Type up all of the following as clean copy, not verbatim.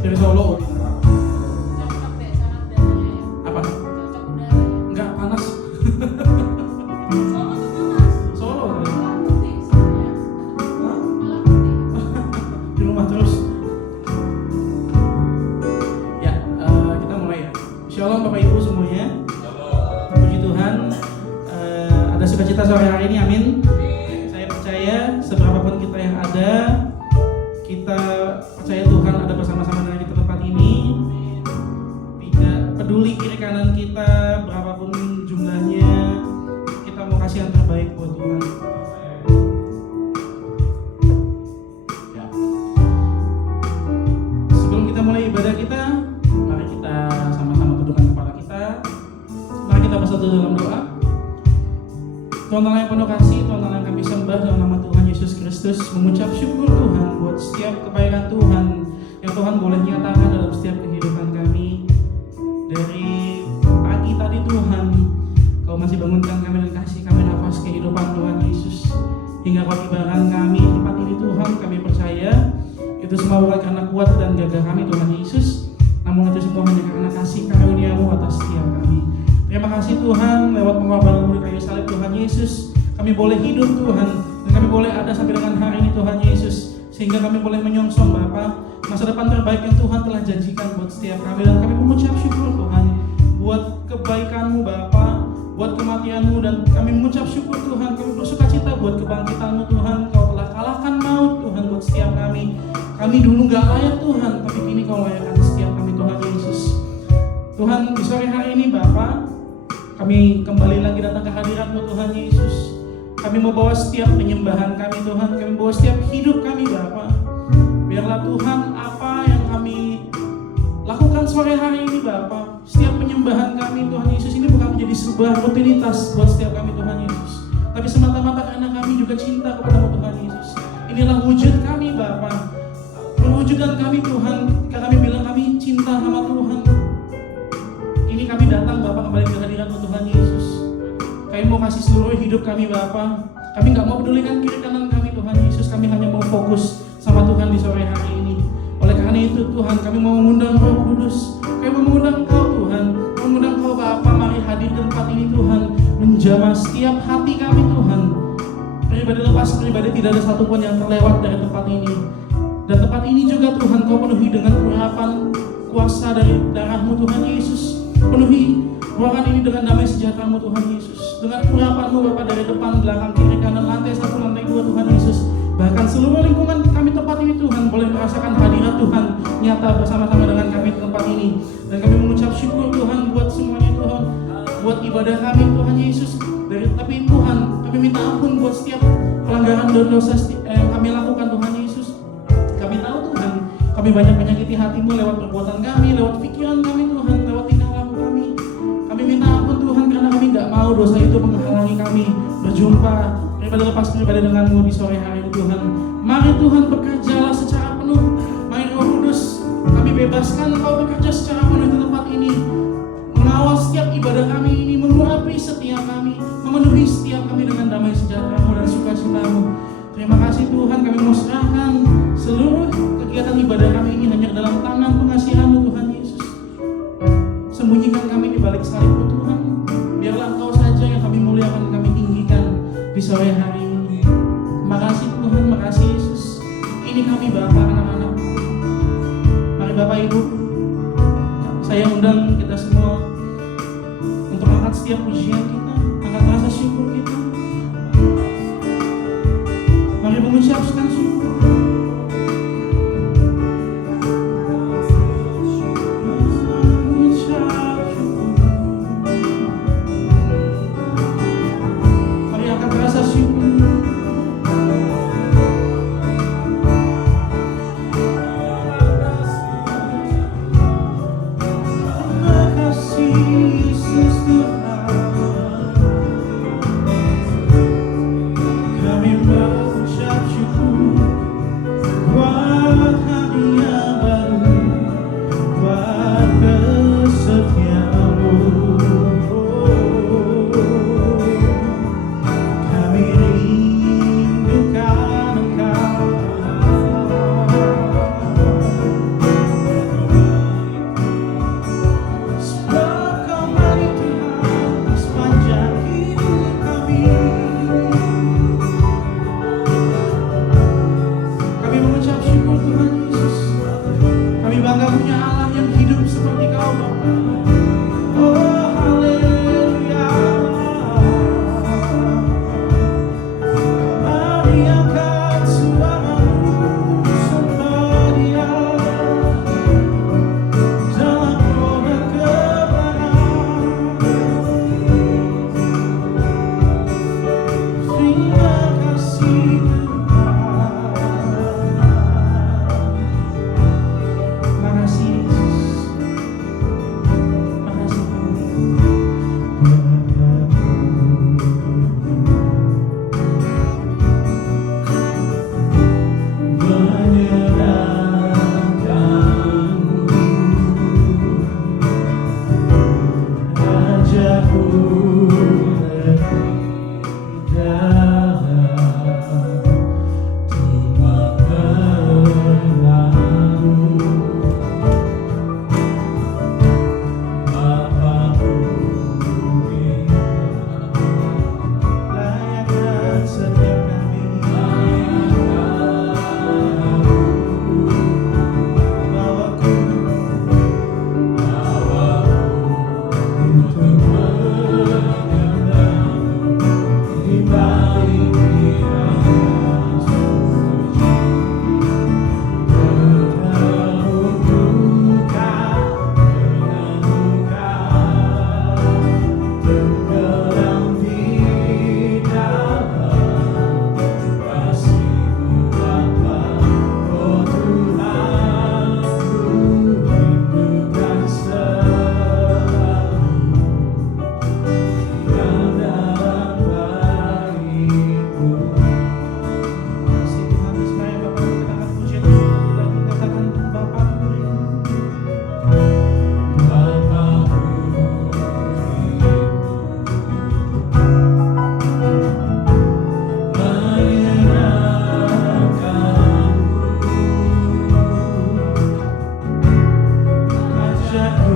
Dari Solo. Cocok deh sana udaranya ya. Apa? Cocok udaranya. Enggak panas. Solo tuh panas. Solo. Malah putih soalnya. Hah? Malah putih. Di rumah terus. Ya, kita mulai ya. Shalom Bapak Ibu semuanya. Puji Tuhan. Ada sukacita sore hari ini, amin. Saya percaya seberapapun kita yang ada, kita percaya Tuhan ada bersama-sama dengan kita tempat ini. Tidak peduli kiri kanan kita berapapun jumlahnya, kita mau kasih yang terbaik buat Tuhan. Ya. Sebelum kita mulai ibadah kita, mari kita sama-sama tundukkan kepala kita. Mari kita bersatu dalam doa. Tuhan Allah yang penuh kasih, Tuhan Allah yang kami sembah dalam nama Tuhan Yesus Kristus, mengucap syukur Tuhan buat setiap kebaikan Tuhan yang Tuhan boleh nyatakan dalam setiap kehidupan kami. Dari pagi tadi Tuhan, Kau masih bangunkan kami dan kasih kami nafas kehidupan Tuhan Yesus. Hingga Kau tibakan kami di tempat ini Tuhan, kami percaya itu semua bukan karena kuat dan gagah kami Tuhan Yesus, namun itu semua hanya karena kasih karunia-Mu atas setiap kami. Terima kasih Tuhan, lewat pengorbanan-Mu di kayu salib Tuhan Yesus, kami boleh hidup Tuhan, dan kami boleh ada sampai dengan hari ini Tuhan Yesus, sehingga kami boleh menyongsong Bapa masa depan terbaik yang Tuhan telah janjikan buat setiap kami. Dan kami mengucap syukur Tuhan buat kebaikan-Mu Bapa, buat kematian-Mu, dan kami mengucap syukur Tuhan, kami bersukacita buat kebangkitan-Mu Tuhan. Kau telah kalahkan maut Tuhan buat setiap kami. Kami dulu gak layak Tuhan, tapi kini Kau layakkan setiap kami Tuhan Yesus. Tuhan, di sore hari ini Bapa, kami kembali lagi datang ke hadirat-Mu Tuhan Yesus. Kami mau bawa setiap penyembahan kami Tuhan, kami bawa setiap hidup kami Bapa. Biarlah Tuhan apa yang kami lakukan sore hari ini Bapa, setiap penyembahan kami Tuhan Yesus ini bukan menjadi sebuah rutinitas buat setiap kami Tuhan Yesus, tapi semata-mata karena kami juga cinta kepada-Mu Tuhan Yesus. Inilah wujud kami Bapa, perwujudan kami Tuhan, ketika kami bilang kami cinta sama Tuhan. Ini kami datang Bapak kembali ke hadirat-Mu Tuhan Yesus. Kami mau kasih seluruh hidup kami Bapak. Kami gak mau pedulikan kiri kanan kami Tuhan Yesus. Kami hanya mau fokus sama Tuhan di sore hari ini. Oleh karena itu Tuhan, kami mau mengundang Roh Kudus. Kami mau mengundang Kau Tuhan, mengundang Kau Bapak. Mari hadir di tempat ini Tuhan, menjamah setiap hati kami Tuhan. Pribadi lepas pribadi, tidak ada satupun yang terlewat dari tempat ini. Dan tempat ini juga Tuhan Kau penuhi dengan urapan kuasa dari darah-Mu Tuhan Yesus. Penuhi ruangan ini dengan damai sejahtera-Mu Tuhan Yesus, dengan urapan-Mu Bapak dari depan, belakang, kiri, kanan, lantai 1, lantai 2 Tuhan Yesus. Bahkan seluruh lingkungan kami tempat ini Tuhan boleh merasakan hadirat Tuhan nyata bersama-sama dengan kami di tempat ini. Dan kami mengucap syukur Tuhan buat semuanya Tuhan, buat ibadah kami Tuhan Yesus. Tapi Tuhan, kami minta ampun buat setiap pelanggaran dan dosa yang kami lakukan Tuhan Yesus. Kami tahu Tuhan, kami banyak menyakiti hati-Mu lewat perbuatan kami, lewat pikiran kami Tuhan, lewat tingkah laku kami. Kami minta ampun Tuhan karena kami gak mau dosa itu menghalangi kami berjumpa pribadi lepas pribadi dengan-Mu di sore hari ini Tuhan. Mari Tuhan bekerjalah secara penuh. Mari Roh Kudus, kami bebaskan Kau bekerja secara penuh di tempat ini, mengawal setiap ibadah kami ini, mengurapi setiap kami, memenuhi setiap kami dengan damai sejahtera-Mu dan sukacita-Mu. Terima kasih Tuhan, kami mau serahkan seluruh kegiatan ibadah kami ini hanya dalam tangan pengasihan-Mu Tuhan Yesus. Sembunyikan kami di balik salib-Mu Tuhan. Biarlah Engkau saja yang kami muliakan, kami tinggikan di sore hari ini. Makasih Tuhan, makasih Yesus. Ini kami Bapak, anak-anak. Mari Bapak Ibu, saya undang kita semua untuk angkat setiap pujian kita, angkat rasa syukur kita. Mari mengucapkan syukur.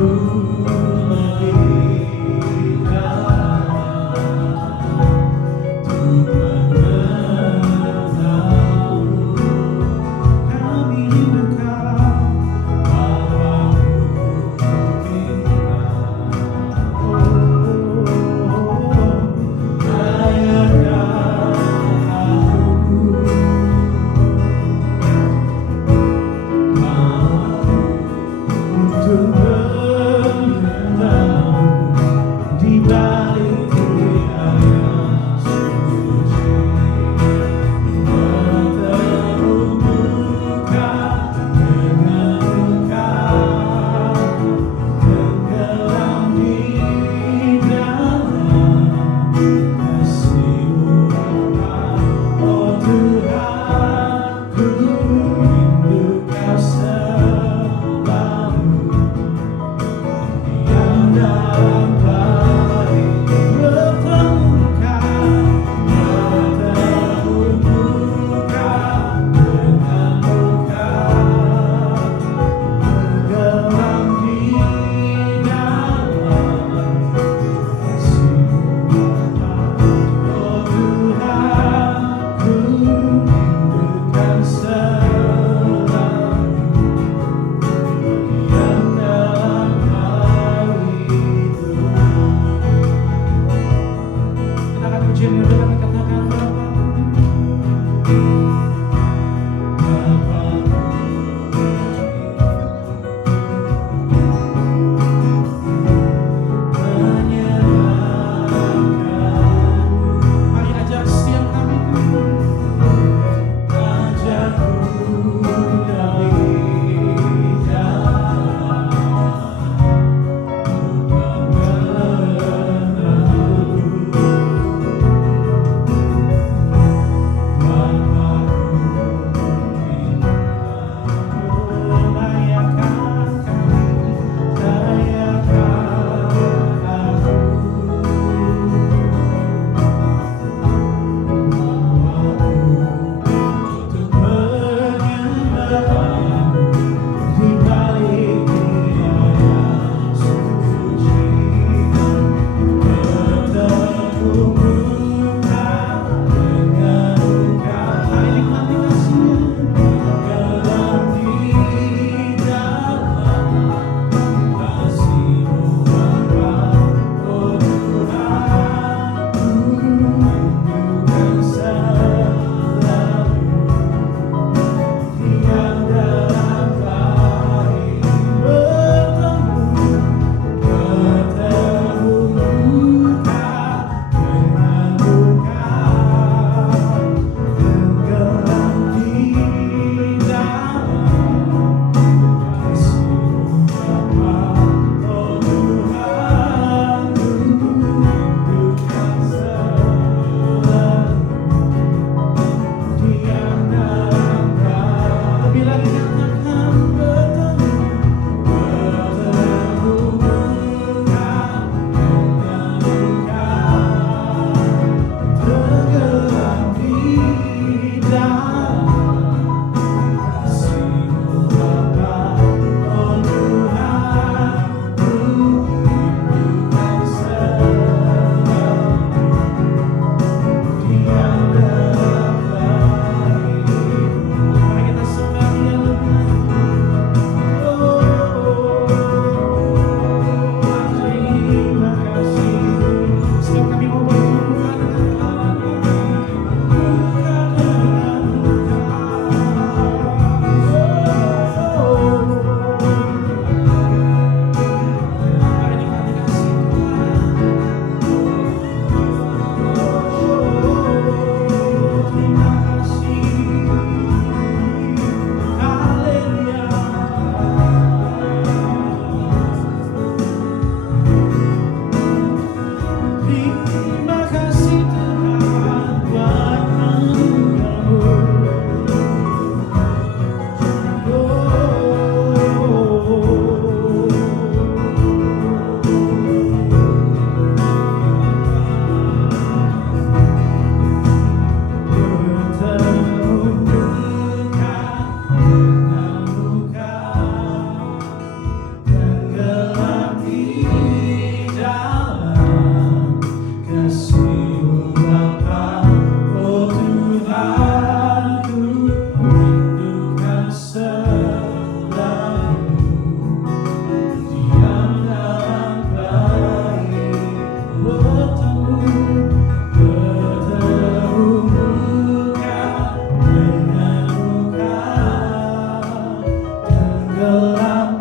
Untuk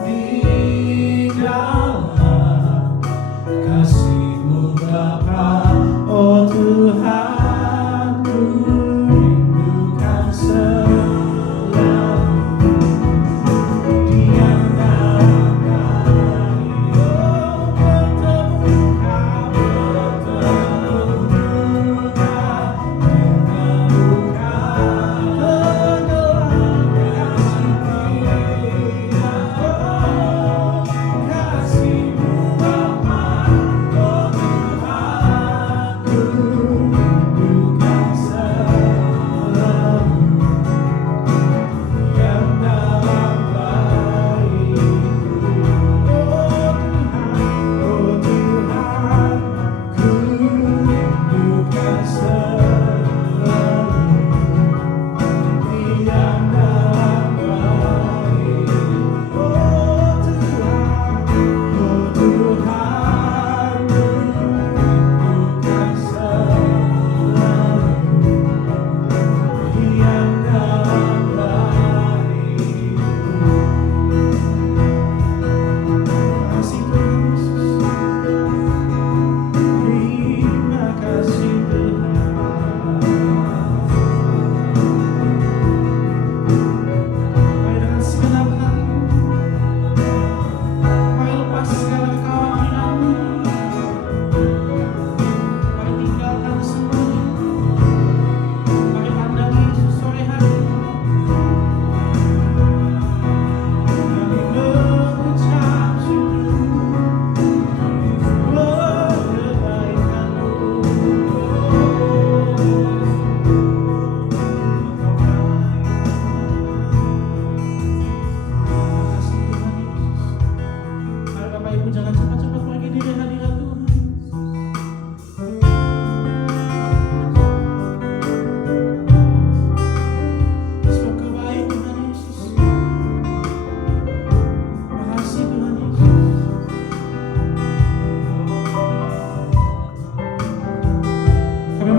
di dalam kasih-Mu Bapa. Oh Tuhan, ku rindukan selalu diam dalam kasih. Oh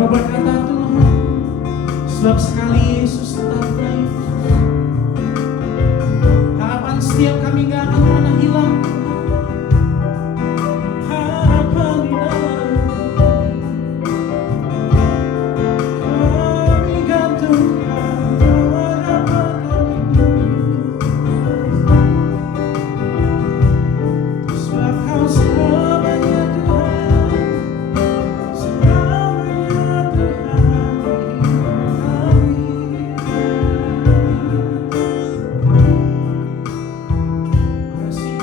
bertemu sebab sekali Yesus tetap baik. Harapan setiap kami gak akan pernah hilang. Harapan di dalam kami gantungkan harapan kami. Sebab Kau selamanya Tuhan, selamanya Tuhan. Kasih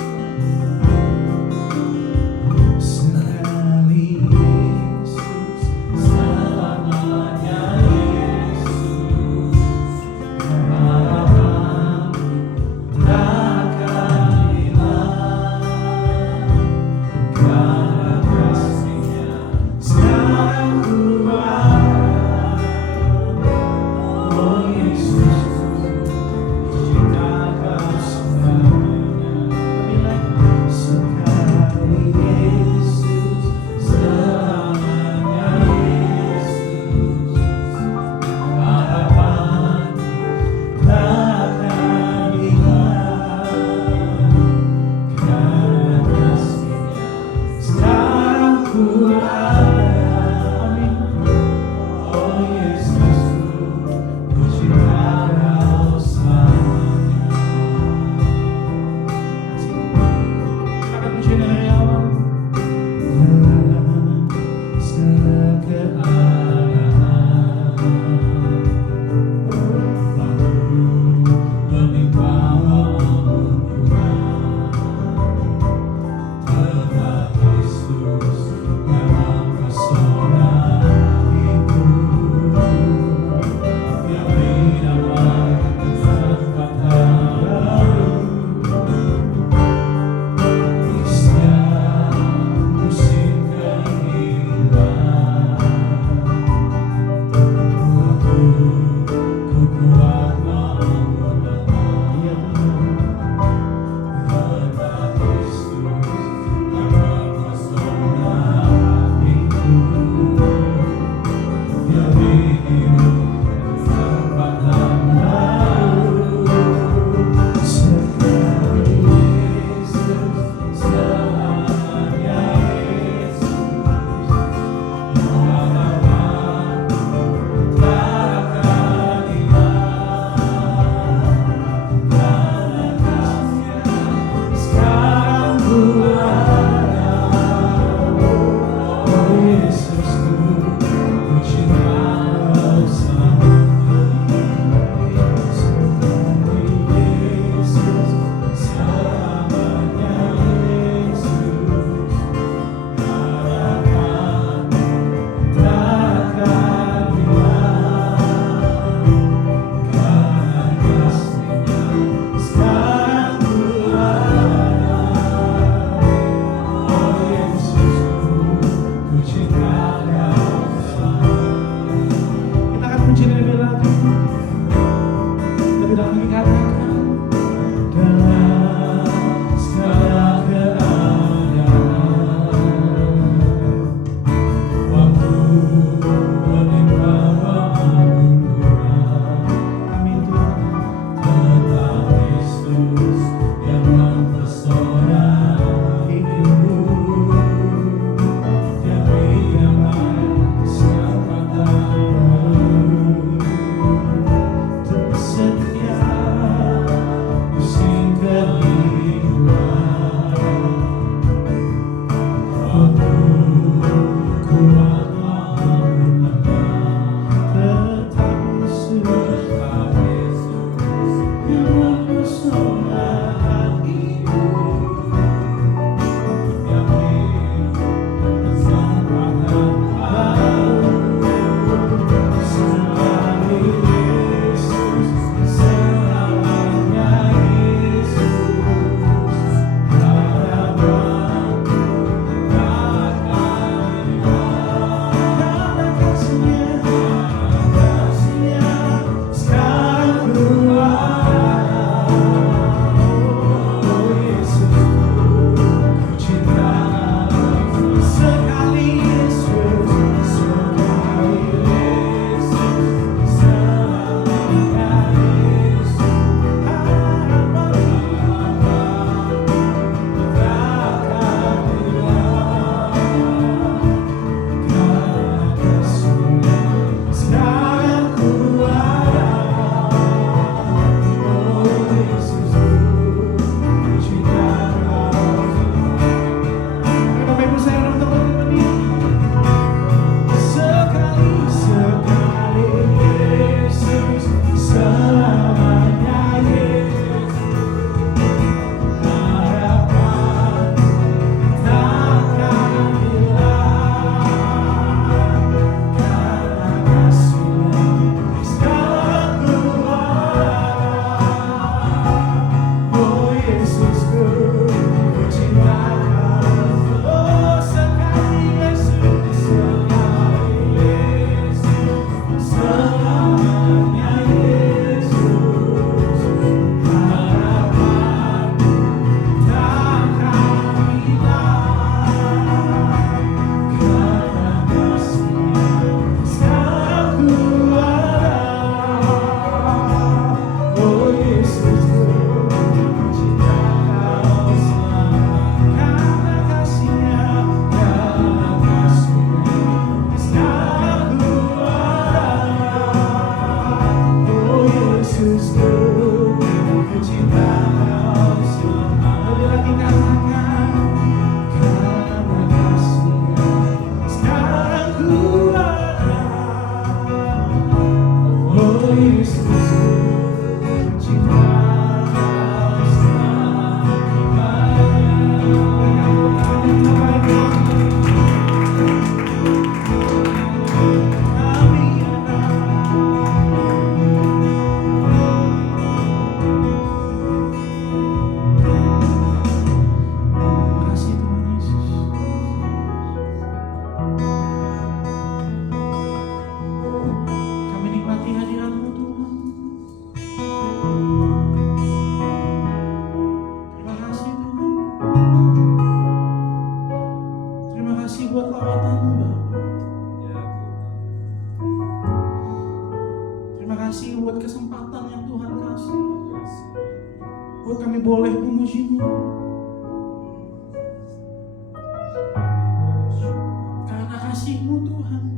kasih-Mu Tuhan,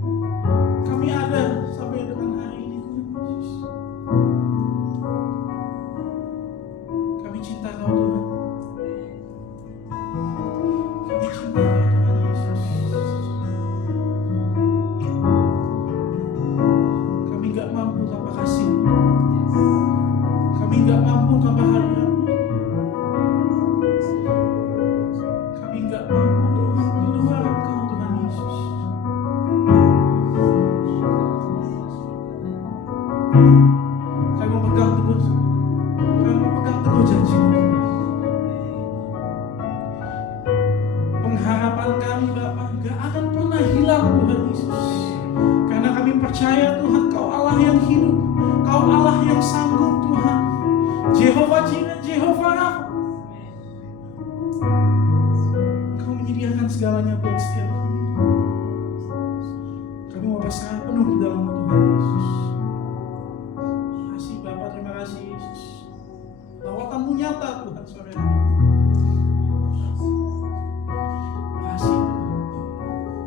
kami ada sampai dengan hari ini Tuhan Yesus. Kami cinta Kau Tuhan. Kami cinta Kau Tuhan Yesus. Kami gak mampu tanpa kasih-Mu. Kami gak mampu tanpa hadirat-Mu. Kami gak mampu Tuhan di luar Engkau Tuhan Yesus. Kami mau pegang teguh janji-Mu Tuhan. Pengharapan kami Bapa gak akan pernah hilang Tuhan Yesus. Karena kami percaya Tuhan Kau Allah yang hidup, Kau Allah yang sanggup Tuhan. Jehovah Jireh, Jehovah Rafa. Kau menyediakan segalanya buat setiap kami. Kami mau berserah penuh di dalam Tuhan Yesus. Terima kasih Bapa, terima kasih Yesus. Lawatan-Mu nyata Tuhan sore hari ini. Terima kasih Tuhan.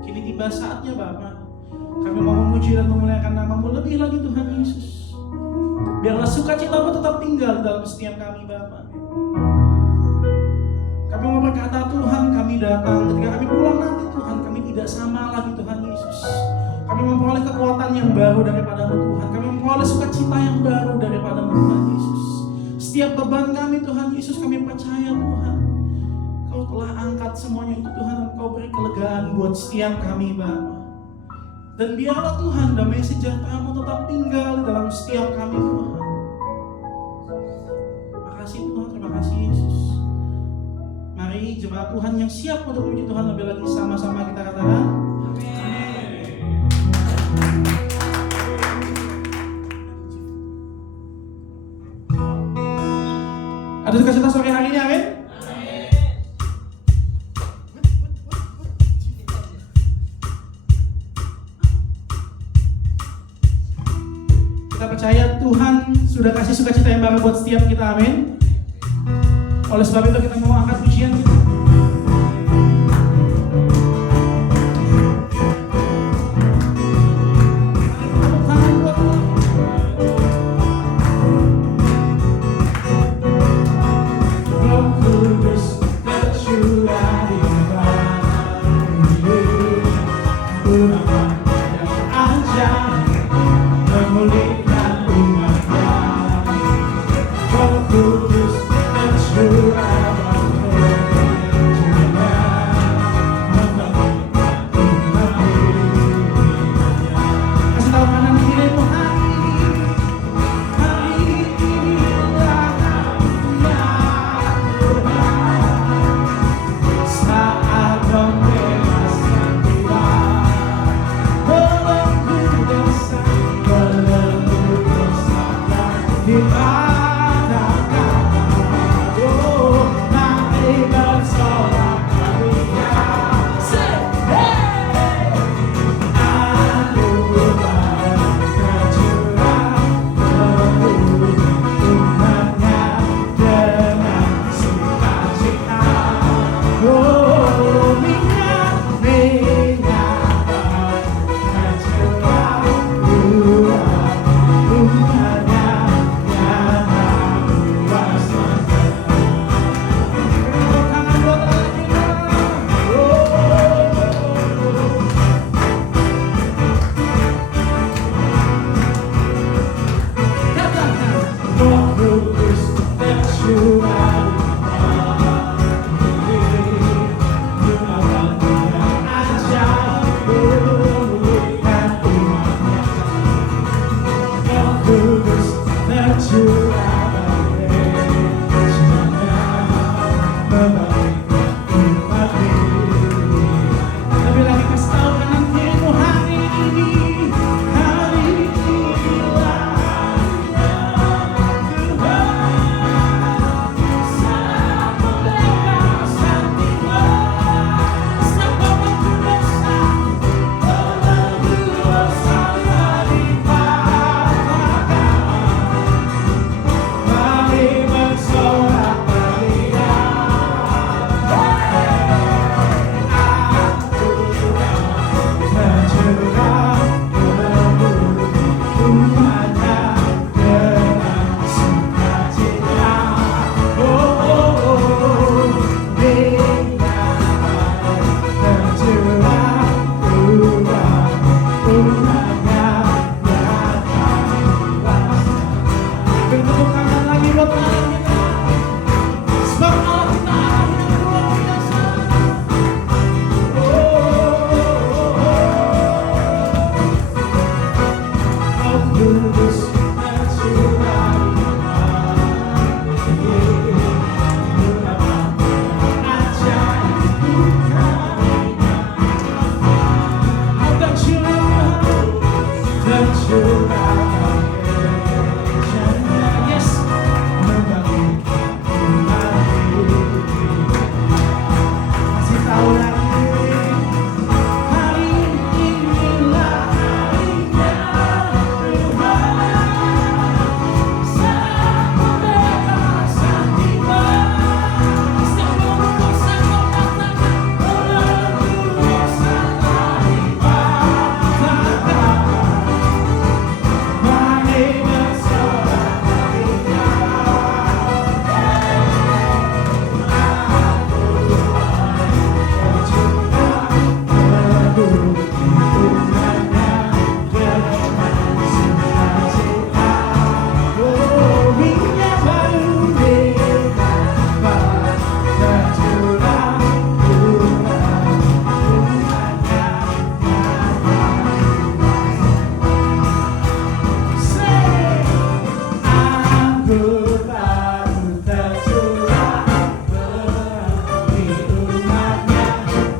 Kini tiba saatnya Bapa, kami mau memuji dan memuliakan nama-Mu lebih lagi Tuhan Yesus. Biarlah sukacita-Mu tetap tinggal dalam setiap kami Bapa. Kami mau berkata Tuhan, kami datang ketika kami pulang nanti Tuhan, kami tidak sama lagi Tuhan Yesus. Kami memperoleh kekuatan yang baru daripada-Mu Tuhan. Kami memperoleh sukacita yang baru daripada-Mu Tuhan Yesus. Setiap beban kami Tuhan Yesus, kami percaya Tuhan, Kau telah angkat semuanya itu Tuhan, dan Kau beri kelegaan buat setiap kami Bapa. Dan biarlah Tuhan damai sejahtera-Mu tetap tinggal dalam setiap kami Tuhan. Terima kasih Tuhan, terima kasih Yesus. Mari jemaat Tuhan yang siap untuk memuji Tuhan lebih lagi, sama-sama kita katakan ada sukacita sore hari ini, amin. Kita percaya Tuhan sudah kasih sukacita yang baru buat setiap kita, amin. Oleh sebab itu kita mau angkat pujian kita.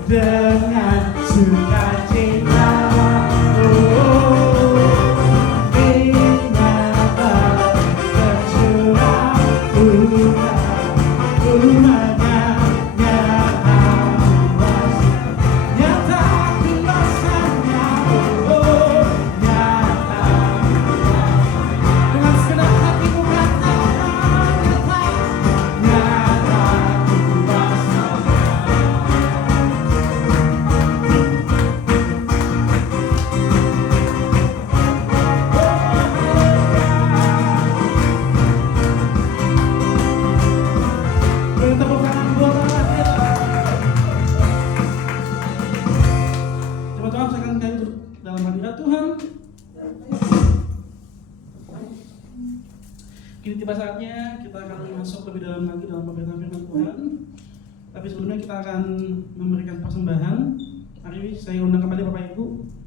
dengan sukacita. Oh, ingatan tercurah rumahnya nyata kuasanya, oh nyata dengan segenap hatimu katakan nyata kuasanya. Beri tepuk tangan buat Allah kita. Coba Tuhan sekali kali duduk dalam hadirat Tuhan. Kini tiba saatnya kita akan masuk lebih dalam lagi dalam pemberitaan firman Tuhan. Tapi sebelumnya kita akan memberikan persembahan. Hari ini saya undang kembali Bapak Ibu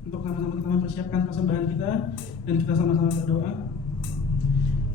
untuk sama-sama kita mempersiapkan persembahan kita dan kita sama-sama berdoa.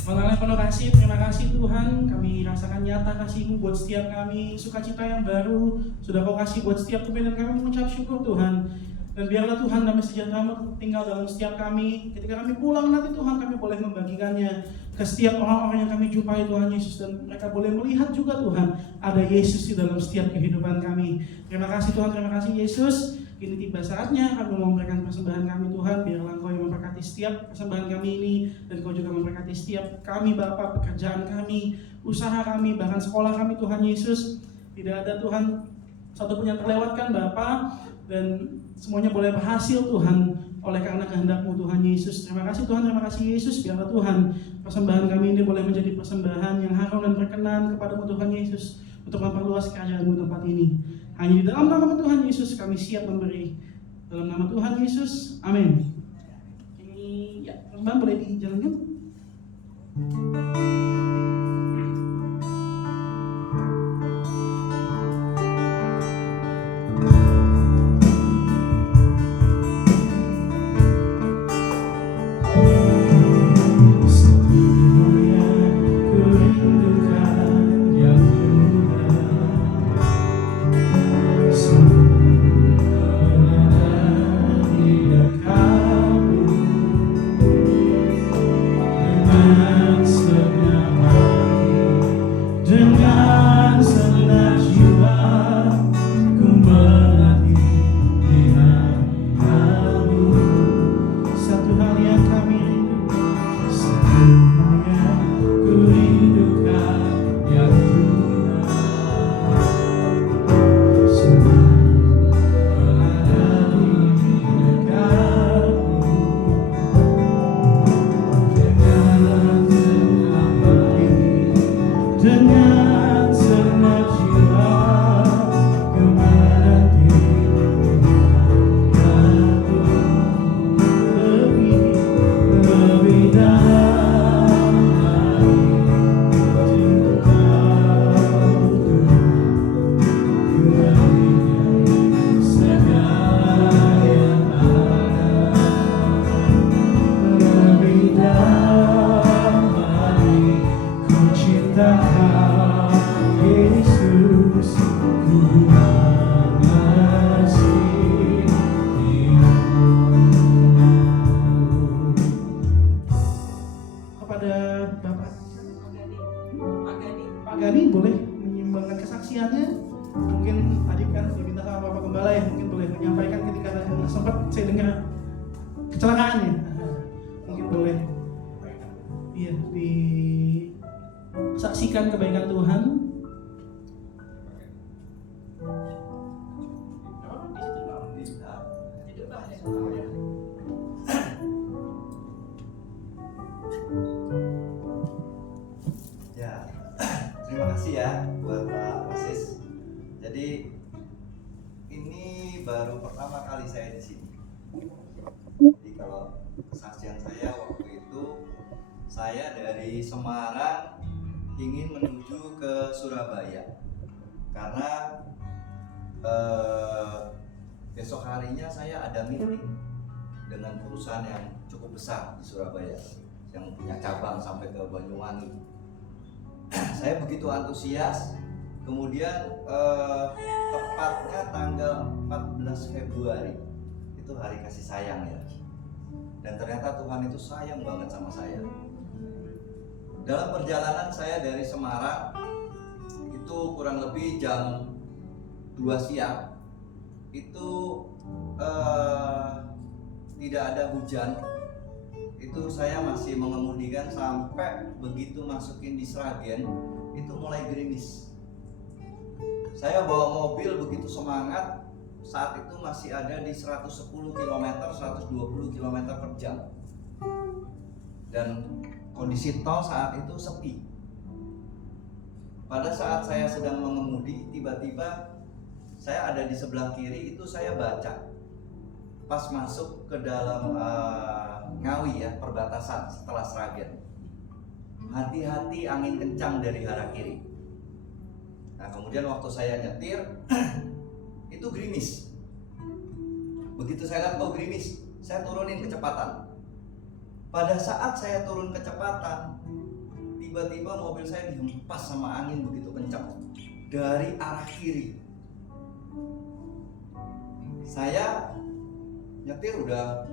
Tuhan Allah yang penuh kasih, terima kasih Tuhan, kami rasakan nyata kasih-Mu buat setiap kami, sukacita yang baru sudah Kau kasih buat setiap kami, dan kami mengucap syukur Tuhan. Dan biarlah Tuhan damai sejahtera-Mu tinggal dalam setiap kami. Ketika kami pulang nanti Tuhan, kami boleh membagikannya ke setiap orang-orang yang kami jumpai Tuhan Yesus, dan mereka boleh melihat juga Tuhan ada Yesus di dalam setiap kehidupan kami. Terima kasih Tuhan, terima kasih Yesus. Kini tiba saatnya kami mau memberikan persembahan kami Tuhan. Biarlah Engkau yang memberkati setiap persembahan kami ini, dan Engkau juga memberkati setiap kami Bapa, pekerjaan kami, usaha kami, bahkan sekolah kami Tuhan Yesus. Tidak ada Tuhan satupun yang terlewatkan Bapa, dan semuanya boleh berhasil Tuhan oleh karena kehendak-Mu Tuhan Yesus. Terima kasih Tuhan, terima kasih Yesus. Biarlah Tuhan persembahan kami ini boleh menjadi persembahan yang harum dan berkenan kepada-Mu Tuhan Yesus, untuk memperluas kerajaan-Mu tempat ini. Hanya di dalam nama Tuhan Yesus kami siap memberi. Dalam nama Tuhan Yesus, amin. Ini ya, persembahan boleh dijalankan. Dengan senang jiwa ku menanti dihadapanmu. Satu hal yang kami rindu, satu hal yang ku rindukan, yang Tuhan senang berada di dekatmu. Dengan senang hati, dengan senang jiwa ku menanti dihadapanmu. Lebih dalam lagi cinta-Mu Tuhan, ku berikan segala yang ada. Lebih dalam lagi ku cinta Yesus, ku mengasihi-Mu. Kepada Bapak Pak Gani boleh menyumbangkan kesaksiannya. Mungkin tadi kan diminta sama Bapak Gembala ya, mungkin boleh menyampaikan ketika sempat saya dengar kecelakaannya. Mungkin boleh iya disaksikan kebaikan Tuhan. Ya, terima kasih ya buat Pak Masis. Jadi ini baru pertama kali saya di sini. Jadi kalau kesaksian saya waktu itu, saya dari Semarang ingin menuju ke Surabaya karena besok harinya saya ada meeting dengan perusahaan yang cukup besar di Surabaya yang punya cabang sampai ke Banyuwangi. Saya begitu antusias, kemudian tepat tepatnya tanggal 14 Februari. Itu hari kasih sayang ya. Dan ternyata Tuhan itu sayang banget sama saya. Dalam perjalanan saya dari Semarang itu kurang lebih jam 2 siang itu tidak ada hujan. Itu saya masih mengemudikan sampai begitu masukin di Sragen itu mulai gerimis. Saya bawa mobil begitu semangat, saat itu masih ada di 110 km, 120 km per jam. Dan kondisi tol saat itu sepi. Pada saat saya sedang mengemudi, tiba-tiba saya ada di sebelah kiri, itu saya baca pas masuk ke dalam Ngawi ya, perbatasan setelah Sragen. Hati-hati angin kencang dari arah kiri. Nah, kemudian waktu saya nyetir itu gerimis. Begitu saya lihat gerimis, saya turunin kecepatan. Pada saat saya turun kecepatan, tiba-tiba mobil saya dihempas sama angin begitu kencang dari arah kiri. Saya nyetir udah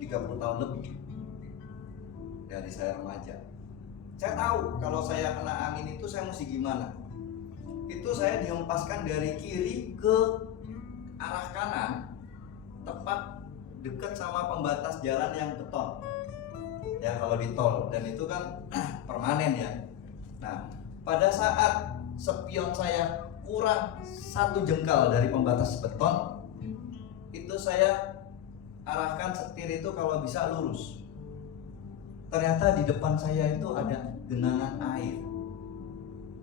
30 tahun lebih dari saya remaja. Saya tahu kalau saya kena angin itu saya mesti gimana. Itu saya dihempaskan dari kiri ke arah kanan, tepat dekat sama pembatas jalan yang beton. Ya kalau di tol, dan itu kan permanen ya. Nah, pada saat spion saya kurang 1 jengkal dari pembatas beton, itu saya arahkan setir itu kalau bisa lurus. Ternyata di depan saya itu ada genangan air.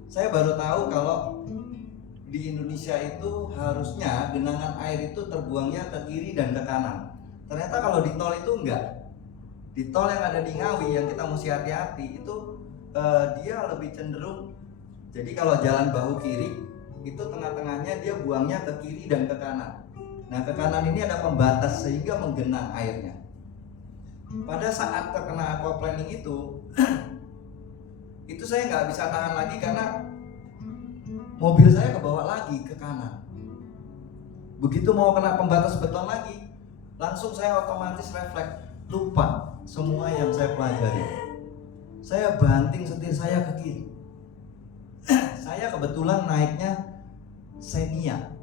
Saya baru tahu kalau di Indonesia itu harusnya genangan air itu terbuangnya ke kiri dan ke kanan. Ternyata kalau di tol itu enggak. Di tol yang ada di Ngawi yang kita mesti hati-hati itu dia lebih cenderung. Jadi kalau jalan bahu kiri itu tengah-tengahnya dia buangnya ke kiri dan ke kanan. Nah, ke kanan ini ada pembatas sehingga menggenang airnya. Pada saat terkena aquaplaning itu saya nggak bisa tahan lagi karena mobil saya kebawa lagi ke kanan. Begitu mau kena pembatas beton lagi, langsung saya otomatis refleks, lupa semua yang saya pelajari. Saya banting setir saya ke kiri. Saya kebetulan naiknya Xenia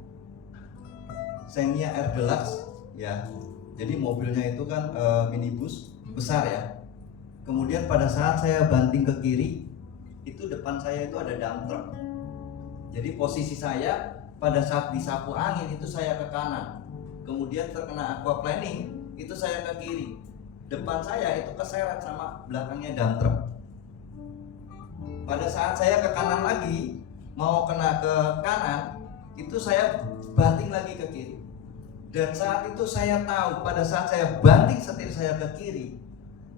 Air Deluxe ya. Jadi mobilnya itu kan minibus besar ya. Kemudian pada saat saya banting ke kiri, itu depan saya itu ada dump truck. Jadi posisi saya pada saat disapu angin itu saya ke kanan. Kemudian terkena aquaplaning itu saya ke kiri. Depan saya itu keseret sama belakangnya dump truck. Pada saat saya ke kanan lagi, mau kena ke kanan, itu saya banting lagi ke kiri. Dan saat itu saya tahu pada saat saya banting setir saya ke kiri,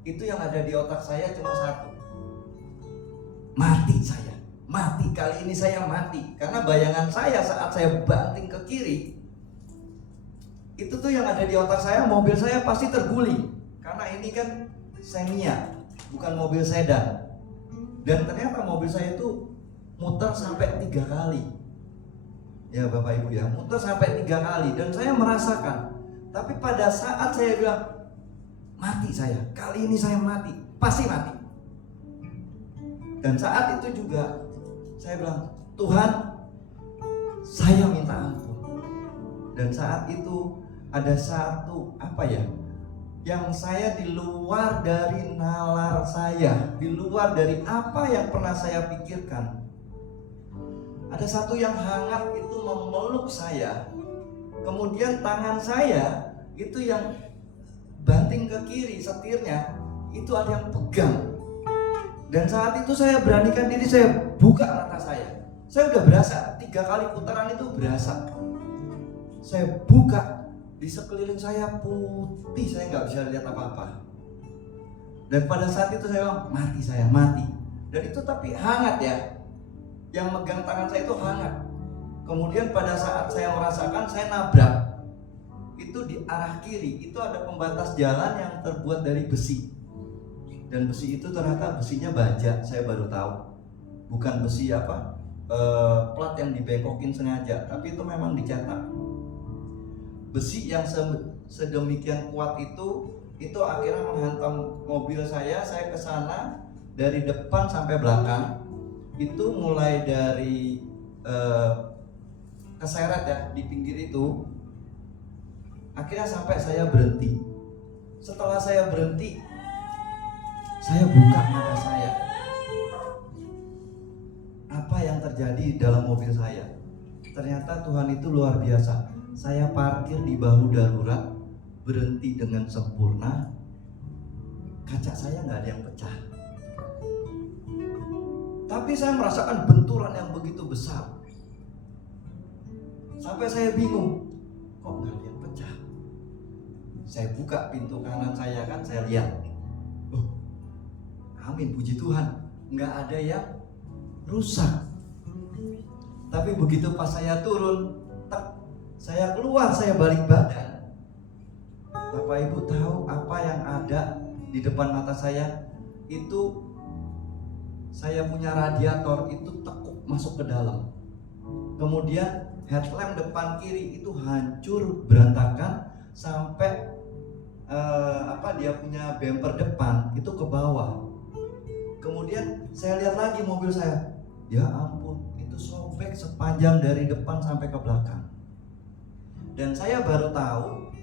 itu yang ada di otak saya cuma satu. Mati saya, mati, kali ini saya mati. Karena bayangan saya saat saya banting ke kiri, itu tuh yang ada di otak saya, mobil saya pasti terguling. Karena ini kan Xenia, bukan mobil sedan. Dan ternyata mobil saya itu muter sampai 3 kali. Ya Bapak Ibu ya, muter sampai 3 kali. Dan saya merasakan. Tapi pada saat saya bilang, mati saya, kali ini saya mati, pasti mati. Dan saat itu juga saya bilang, Tuhan, saya minta ampun. Dan saat itu ada satu yang saya di luar dari nalar saya, di luar dari apa yang pernah saya pikirkan. Ada satu yang hangat itu memeluk saya. Kemudian tangan saya itu yang banting ke kiri setirnya itu ada yang pegang. Dan saat itu saya beranikan diri, saya buka mata saya. Saya udah berasa 3 kali putaran itu berasa. Saya buka, di sekeliling saya putih, saya nggak bisa lihat apa-apa. Dan pada saat itu saya bilang, mati saya, mati. Dan itu tapi hangat ya. Yang megang tangan saya itu hangat. Kemudian pada saat saya merasakan, saya nabrak. Itu di arah kiri, itu ada pembatas jalan yang terbuat dari besi. Dan besi itu ternyata besinya baja, saya baru tahu. Bukan besi plat yang dibengkokin sengaja, tapi itu memang dicetak. Besi yang sedemikian kuat itu akhirnya menghantam mobil saya ke sana dari depan sampai belakang. Itu mulai dari keseret ya di pinggir itu, akhirnya sampai saya berhenti. Setelah saya berhenti, saya buka mata saya. Apa yang terjadi dalam mobil saya? Ternyata Tuhan itu luar biasa. Saya parkir di bahu darurat, berhenti dengan sempurna. Kaca saya nggak ada yang pecah. Tapi saya merasakan benturan yang begitu besar. Sampai saya bingung, kok nggak ada yang pecah? Saya buka pintu kanan saya kan, saya lihat. Oh, amin, puji Tuhan, nggak ada yang rusak. Tapi begitu pas saya turun, saya keluar, saya balik badan. Bapak Ibu tahu apa yang ada di depan mata saya? Itu saya punya radiator itu tekuk masuk ke dalam. Kemudian headlamp depan kiri itu hancur berantakan sampai dia punya bumper depan itu ke bawah. Kemudian saya lihat lagi mobil saya, ya ampun, itu sobek sepanjang dari depan sampai ke belakang. Dan saya baru tahu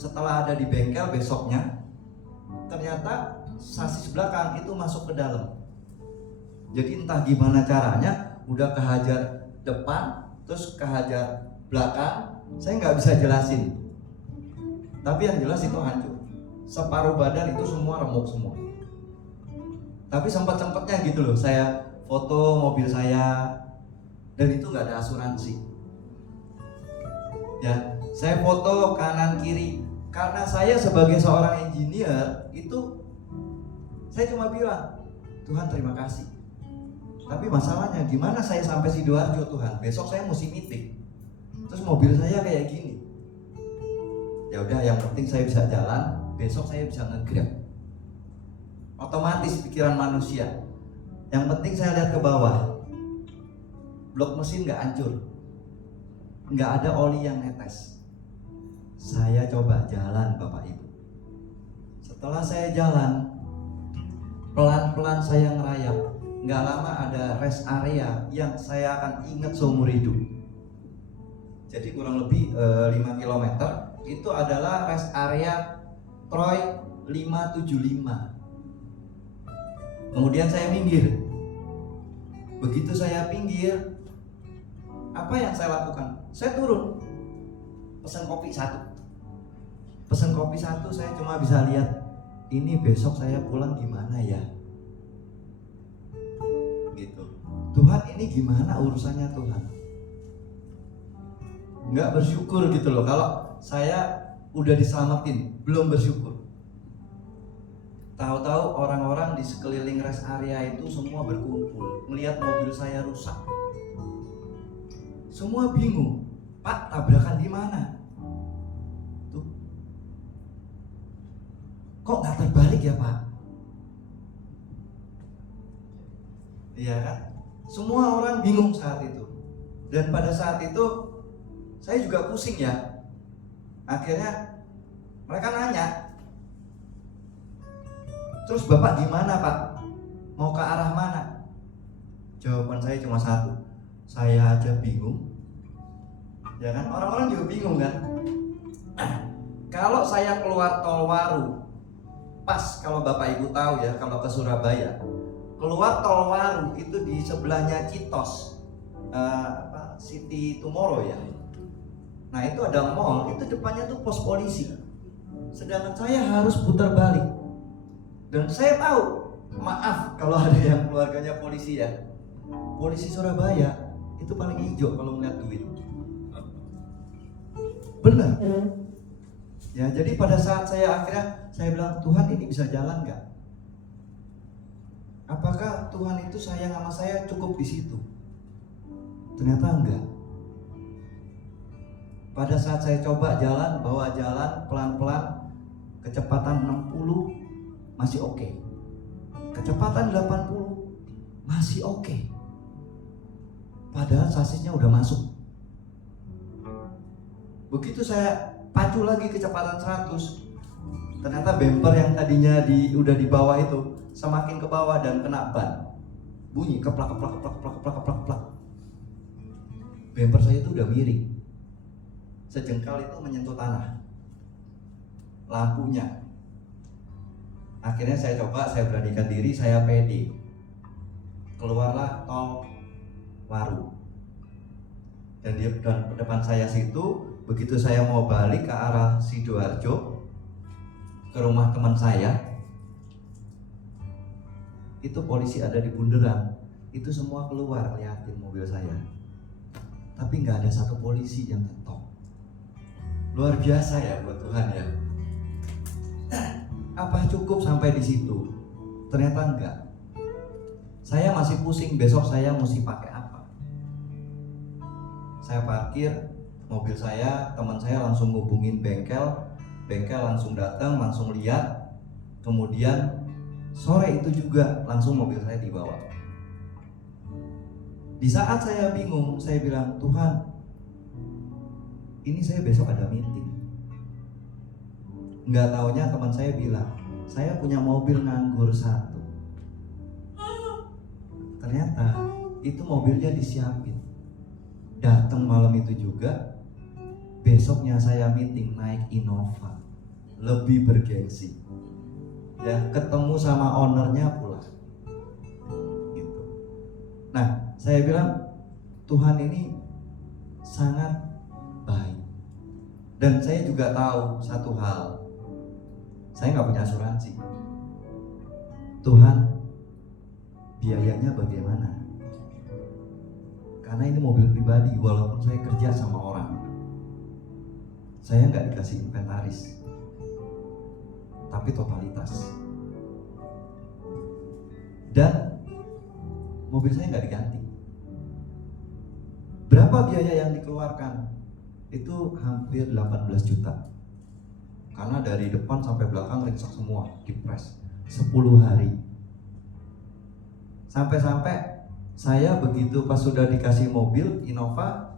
setelah ada di bengkel besoknya, ternyata sasis belakang itu masuk ke dalam. Jadi entah gimana caranya, udah kehajar depan, terus kehajar belakang, saya nggak bisa jelasin. Tapi yang jelas itu hancur. Separuh badan itu semua remuk semua. Tapi sempat-sempatnya gitu loh, saya foto mobil saya, dan itu nggak ada asuransi. Ya, saya foto kanan kiri karena saya sebagai seorang engineer itu saya cuma bilang, Tuhan terima kasih. Tapi masalahnya gimana saya sampai Sidoarjo Tuhan? Besok saya mesti meeting. Terus mobil saya kayak gini. Ya udah, yang penting saya bisa jalan, besok saya bisa nge-grab. Otomatis pikiran manusia. Yang penting saya lihat ke bawah. Blok mesin nggak hancur. Nggak ada oli yang netes. Saya coba jalan Bapak Ibu. Setelah saya jalan, pelan-pelan saya ngerayap. Nggak lama ada rest area yang saya akan ingat seumur hidup. Jadi kurang lebih 5 km itu adalah rest area Troy 575. Kemudian saya minggir. Begitu saya pinggir, apa yang saya lakukan? Saya turun, pesan kopi satu. Saya cuma bisa lihat, ini besok saya pulang gimana ya? Gitu. Tuhan, ini gimana urusannya Tuhan? Nggak bersyukur gitu loh. Kalau saya udah diselamatin, belum bersyukur. Tahu-tahu orang-orang di sekeliling rest area itu semua berkumpul melihat mobil saya rusak. Semua bingung, Pak, tabrakan di mana? Tuh, kok nggak terbalik ya Pak? Iya kan? Semua orang bingung saat itu. Dan pada saat itu saya juga pusing ya. Akhirnya mereka nanya, terus Bapak gimana Pak? Mau ke arah mana? Jawaban saya cuma satu, saya aja bingung. Ya kan? Orang-orang juga bingung kan? Kalau saya keluar tol Waru, pas kalau Bapak Ibu tahu ya, kalau ke Surabaya, keluar tol Waru itu di sebelahnya Citos, City Tomorrow ya. Nah itu ada mall, itu depannya tuh pos polisi. Sedangkan saya harus putar balik. Dan saya tahu, maaf kalau ada yang keluarganya polisi ya. Polisi Surabaya itu paling hijau kalau melihat duit. Benar. Ya, jadi pada saat saya bilang, Tuhan ini bisa jalan nggak? Apakah Tuhan itu sayang sama saya cukup di situ? Ternyata enggak. Pada saat saya coba jalan, bawa jalan pelan-pelan, kecepatan 60 masih oke. Kecepatan 80 masih oke. Padahal sasisnya udah masuk. Begitu saya pacu lagi kecepatan 100, ternyata bumper yang tadinya udah di bawah itu semakin ke bawah dan kena ban. Bunyi keplak keplak keplak keplak keplak keplak keplak. Bumper saya itu udah miring. Sejengkal itu menyentuh tanah. Lampunya. Akhirnya saya coba, saya beranikan diri, saya pede. Keluarlah tol Waru. Dan di depan saya situ, begitu saya mau balik ke arah Sidoarjo, ke rumah teman saya, itu polisi ada di bundaran. Itu semua keluar liatin mobil saya, tapi nggak ada satu polisi yang ngetok. Luar biasa ya buat Tuhan ya. Apa cukup sampai di situ? Ternyata enggak. Saya masih pusing, besok saya mesti pakai apa. Saya parkir mobil saya, teman saya langsung ngubungin bengkel langsung datang, langsung lihat. Kemudian sore itu juga langsung mobil saya dibawa. Di saat saya bingung, saya bilang, Tuhan, ini saya besok ada meeting. Nggak taunya teman saya bilang, saya punya mobil nganggur 1. Ternyata itu mobilnya disiapin. Datang malam itu juga. Besoknya saya meeting naik Innova, lebih bergengsi. Ya, ketemu sama ownernya pula. Gitu. Nah, saya bilang Tuhan ini sangat baik. Dan saya juga tahu satu hal, saya nggak punya asuransi. Tuhan, biayanya bagaimana? Karena ini mobil pribadi, walaupun saya kerja sama orang, saya nggak dikasih inventaris, tapi totalitas. Dan mobil saya nggak diganti. Berapa biaya yang dikeluarkan? Itu hampir 18 juta. Karena dari depan sampai belakang ringsek semua, dipres 10 hari. Sampai-sampai saya begitu pas sudah dikasih mobil Innova,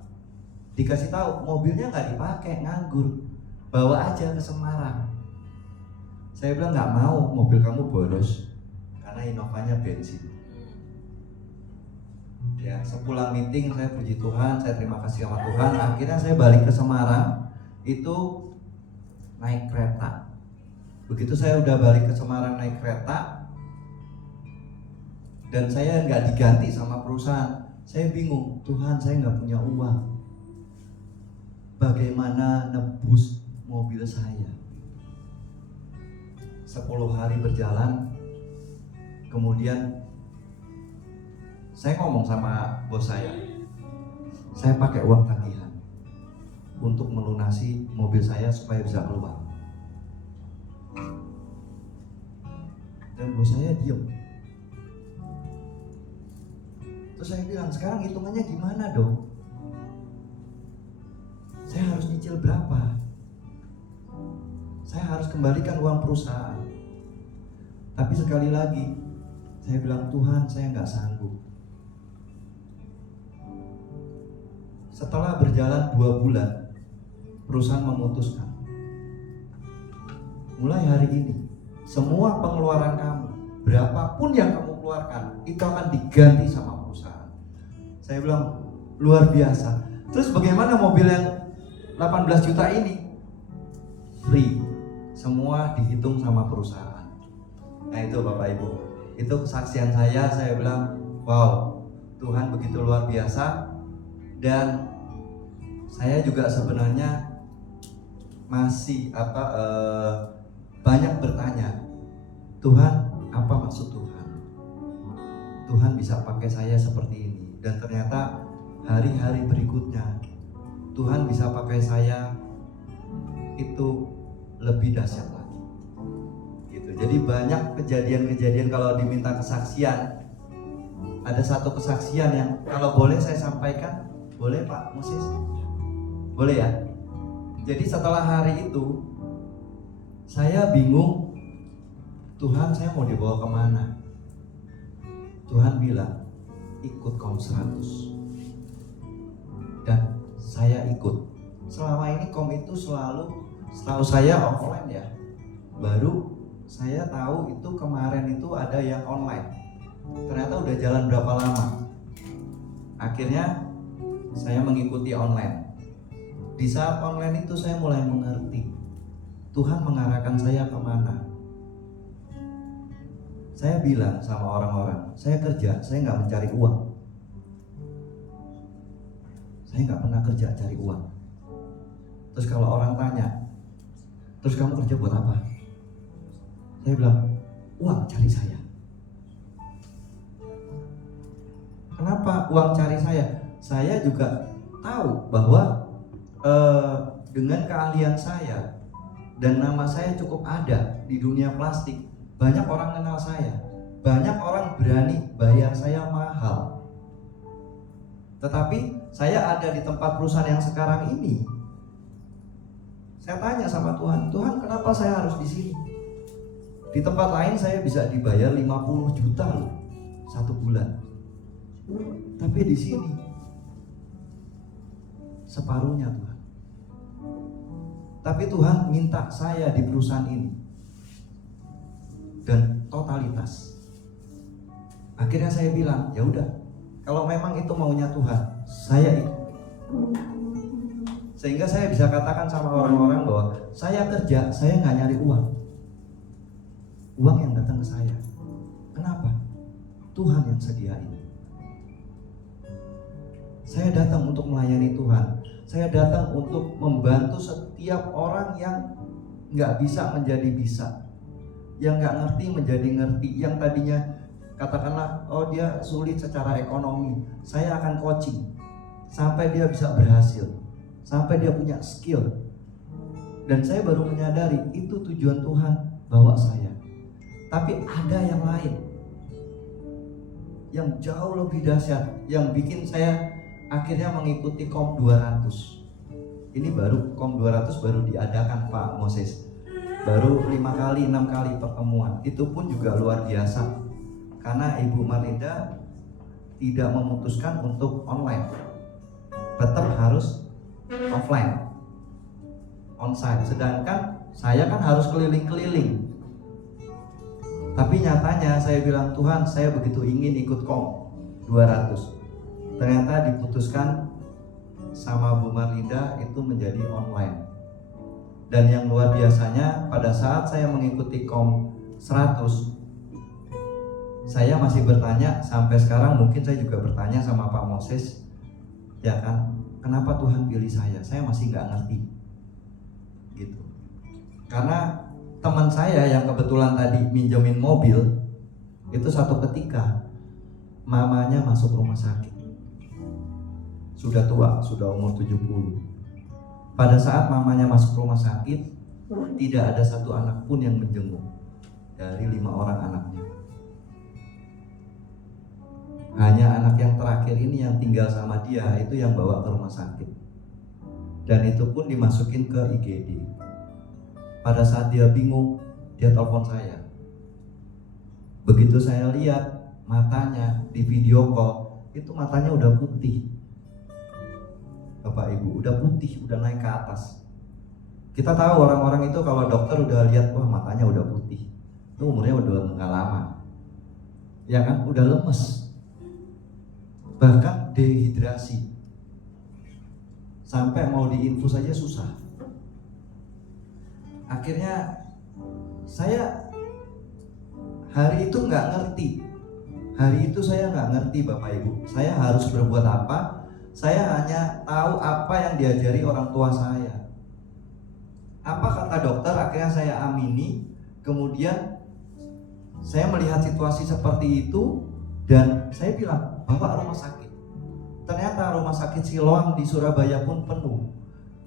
dikasih tahu mobilnya nggak dipakai, nganggur, bawa aja ke Semarang. Saya bilang nggak mau, mobil kamu boros, karena Innovanya bensin. Ya, sepulang meeting saya puji Tuhan, saya terima kasih sama Tuhan. Akhirnya saya balik ke Semarang, itu naik kereta. Begitu saya udah balik ke Semarang naik kereta, dan saya nggak diganti sama perusahaan, saya bingung, Tuhan saya nggak punya uang, bagaimana nebus mobil saya? 10 hari berjalan, kemudian saya ngomong sama bos saya pakai uang tagihan untuk melunasi mobil saya supaya bisa keluar. Dan bos saya diem. Terus saya bilang, sekarang hitungannya gimana dong? Saya harus nyicil berapa? Saya harus kembalikan uang perusahaan. Tapi sekali lagi, saya bilang, Tuhan saya nggak sanggup. Setelah berjalan 2 bulan, perusahaan memutuskan, mulai hari ini, semua pengeluaran kamu, berapapun yang kamu keluarkan, itu akan diganti sama perusahaan. Saya bilang, luar biasa. Terus bagaimana mobil yang 18 juta ini? Free, semua dihitung sama perusahaan. Nah itu Bapak Ibu, itu kesaksian saya bilang, wow, Tuhan begitu luar biasa. Dan saya juga sebenarnya masih banyak bertanya, Tuhan, apa maksud Tuhan? Tuhan bisa pakai saya seperti ini. Dan ternyata hari-hari berikutnya Tuhan bisa pakai saya itu lebih dahsyat lagi. Gitu. Jadi banyak kejadian-kejadian. Kalau diminta kesaksian, ada satu kesaksian yang kalau boleh saya sampaikan. Boleh Pak Moses? Boleh ya? Jadi setelah hari itu saya bingung, Tuhan saya mau dibawa kemana? Tuhan bilang, ikut kaum 100. saya ikut. Selama ini kom itu setahu saya offline ya. Baru saya tahu itu kemarin itu ada yang online. Ternyata udah jalan berapa lama. Akhirnya saya mengikuti online. Di saat online itu saya mulai mengerti Tuhan mengarahkan saya kemana. Saya bilang sama orang-orang, saya kerja, saya nggak mencari uang. Saya nggak pernah kerja cari uang. Terus kalau orang tanya, terus kamu kerja buat apa? Saya bilang, uang cari saya. Kenapa uang cari saya? Saya juga tahu bahwa dengan keahlian saya dan nama saya cukup ada di dunia plastik, banyak orang kenal saya, banyak orang berani bayar saya mahal. Tetapi saya ada di tempat perusahaan yang sekarang ini. Saya tanya sama Tuhan, Tuhan kenapa saya harus di sini? Di tempat lain saya bisa dibayar 50 juta loh, 1 bulan. Tapi di sini separuhnya Tuhan. Tapi Tuhan minta saya di perusahaan ini dan totalitas. Akhirnya saya bilang, ya udah, kalau memang itu maunya Tuhan, saya ikut. Sehingga saya bisa katakan sama orang-orang bahwa saya kerja, saya nggak nyari uang. Uang yang datang ke saya. Kenapa? Tuhan yang sediain. Saya datang untuk melayani Tuhan. Saya datang untuk membantu setiap orang yang nggak bisa menjadi bisa, yang nggak ngerti menjadi ngerti, yang tadinya katakanlah oh dia sulit secara ekonomi, saya akan coaching sampai dia bisa berhasil, sampai dia punya skill. Dan saya baru menyadari itu tujuan Tuhan bawa saya. Tapi ada yang lain yang jauh lebih dahsyat, yang bikin saya akhirnya mengikuti KOM 200. Ini baru KOM 200 baru diadakan Pak Moses. Baru 5 kali 6 kali pertemuan. Itu pun juga luar biasa. Karena Ibu Marlinda tidak memutuskan untuk online. Tetap harus offline. Onsite. Sedangkan saya kan harus keliling-keliling. Tapi nyatanya saya bilang, Tuhan, saya begitu ingin ikut KOM 200. Ternyata diputuskan sama Bu Marlinda itu menjadi online. Dan yang luar biasanya pada saat saya mengikuti KOM 100, saya masih bertanya sampai sekarang, mungkin saya juga bertanya sama Pak Moses, ya kan, kenapa Tuhan pilih saya? Saya masih nggak ngerti, gitu. Karena teman saya yang kebetulan tadi minjemin mobil, itu satu ketika mamanya masuk rumah sakit. Sudah tua, sudah umur 70. Pada saat mamanya masuk rumah sakit, tidak ada satu anak pun yang menjenguk dari 5 orang anaknya. Hanya anak yang terakhir ini yang tinggal sama dia, itu yang bawa ke rumah sakit. Dan itu pun dimasukin ke IGD. Pada saat dia bingung, dia telepon saya. Begitu saya lihat matanya di video call, itu matanya udah putih. Bapak Ibu, udah putih, udah naik ke atas. Kita tahu orang-orang itu kalau dokter udah lihat, wah matanya udah putih, itu umurnya udah nggak lama, ya kan, udah lemes, bahkan dehidrasi, sampai mau diinfus aja susah. Akhirnya saya hari itu nggak ngerti, Bapak Ibu, saya harus berbuat apa. Saya hanya tahu apa yang diajari orang tua saya. Apa kata dokter, akhirnya saya amini. Kemudian saya melihat situasi seperti itu dan saya bilang, bawa rumah sakit. Ternyata rumah sakit Siloam di Surabaya pun penuh.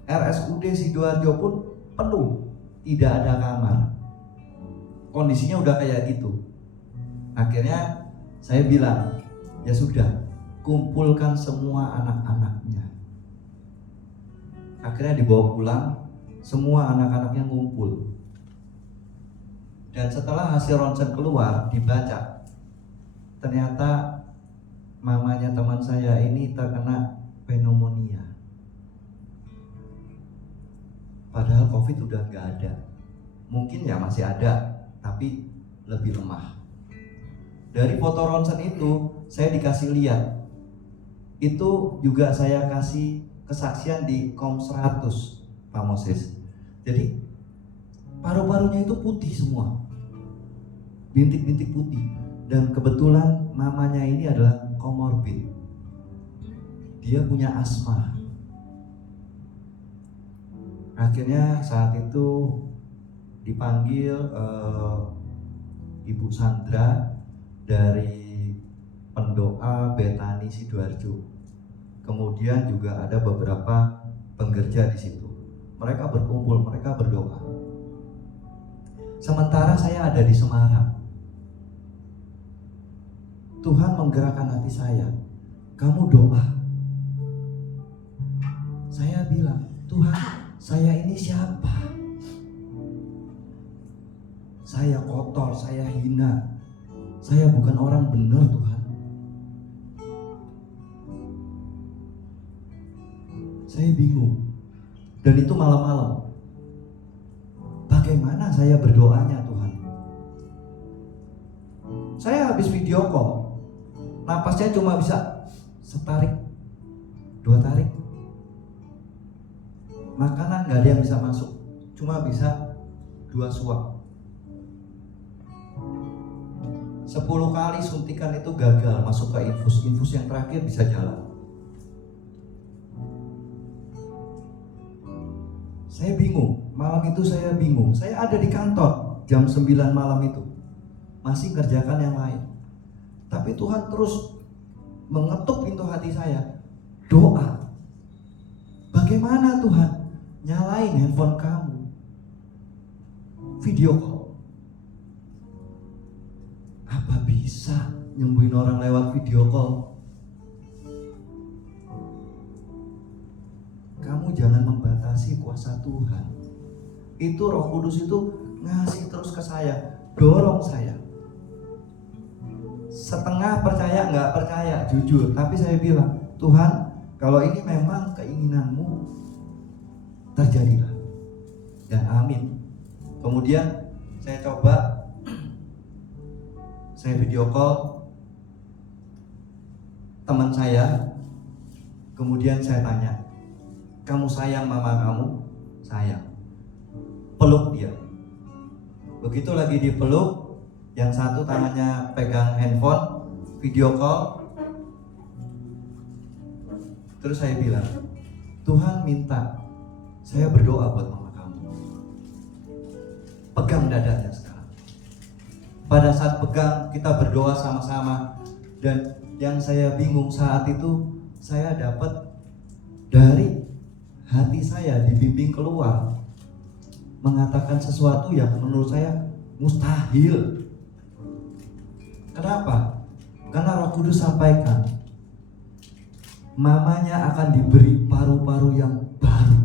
RSUD Sidoarjo pun penuh. Tidak ada kamar. Kondisinya udah kayak gitu. Akhirnya saya bilang, ya sudah, kumpulkan semua anak-anaknya. Akhirnya dibawa pulang, semua anak-anaknya ngumpul. Dan setelah hasil ronsen keluar, dibaca, ternyata mamanya teman saya ini terkena pneumonia. Padahal COVID udah nggak ada. Mungkin ya masih ada, tapi lebih lemah. Dari foto ronsen itu saya dikasih lihat. Itu juga saya kasih kesaksian di KOM 100, Pak Moses. Jadi paru-parunya itu putih semua, bintik-bintik putih. Dan kebetulan mamanya ini adalah komorbid. Dia punya asma. Akhirnya saat itu dipanggil Ibu Sandra dari pendoa Betani Sidoarjo. Kemudian juga ada beberapa pengerja di situ. Mereka berkumpul, mereka berdoa. Sementara saya ada di Semarang. Tuhan menggerakkan hati saya. Kamu doa. Saya bilang, Tuhan, saya ini siapa? Saya kotor, saya hina. Saya bukan orang benar, Tuhan. Saya bingung. Dan itu malam-malam. Bagaimana saya berdoanya, Tuhan? Saya habis video call. Napasnya cuma bisa setarik, 2 tarik. Makanan gak ada yang bisa masuk. Cuma bisa 2 suap. 10 kali suntikan itu gagal masuk ke infus. Infus yang terakhir bisa jalan. Saya bingung. Malam itu saya bingung. Saya ada di kantor jam 9 malam itu. Masih kerjakan yang lain. Tapi Tuhan terus mengetuk pintu hati saya. Doa. Bagaimana Tuhan? Nyalain handphone kamu. Video call. Apa bisa nyembuhin orang lewat video call? Kamu jangan membatasi kuasa Tuhan. Itu Roh Kudus itu ngasih terus ke saya, dorong saya. Setengah percaya nggak percaya, jujur. Tapi saya bilang, Tuhan, kalau ini memang keinginanmu, terjadilah. Dan amin. Kemudian saya coba, saya video call teman saya. Kemudian saya tanya, kamu sayang mama kamu? Sayang. Peluk dia. Begitu lagi dipeluk, yang satu tangannya pegang handphone, video call. Terus saya bilang, Tuhan minta saya berdoa buat mama kamu. Pegang dadanya sekarang. Pada saat pegang, kita berdoa sama-sama. Dan yang saya bingung saat itu, saya dapat dari hati saya dibimbing keluar mengatakan sesuatu yang menurut saya mustahil. Kenapa? Karena Roh Kudus sampaikan mamanya akan diberi paru-paru yang baru.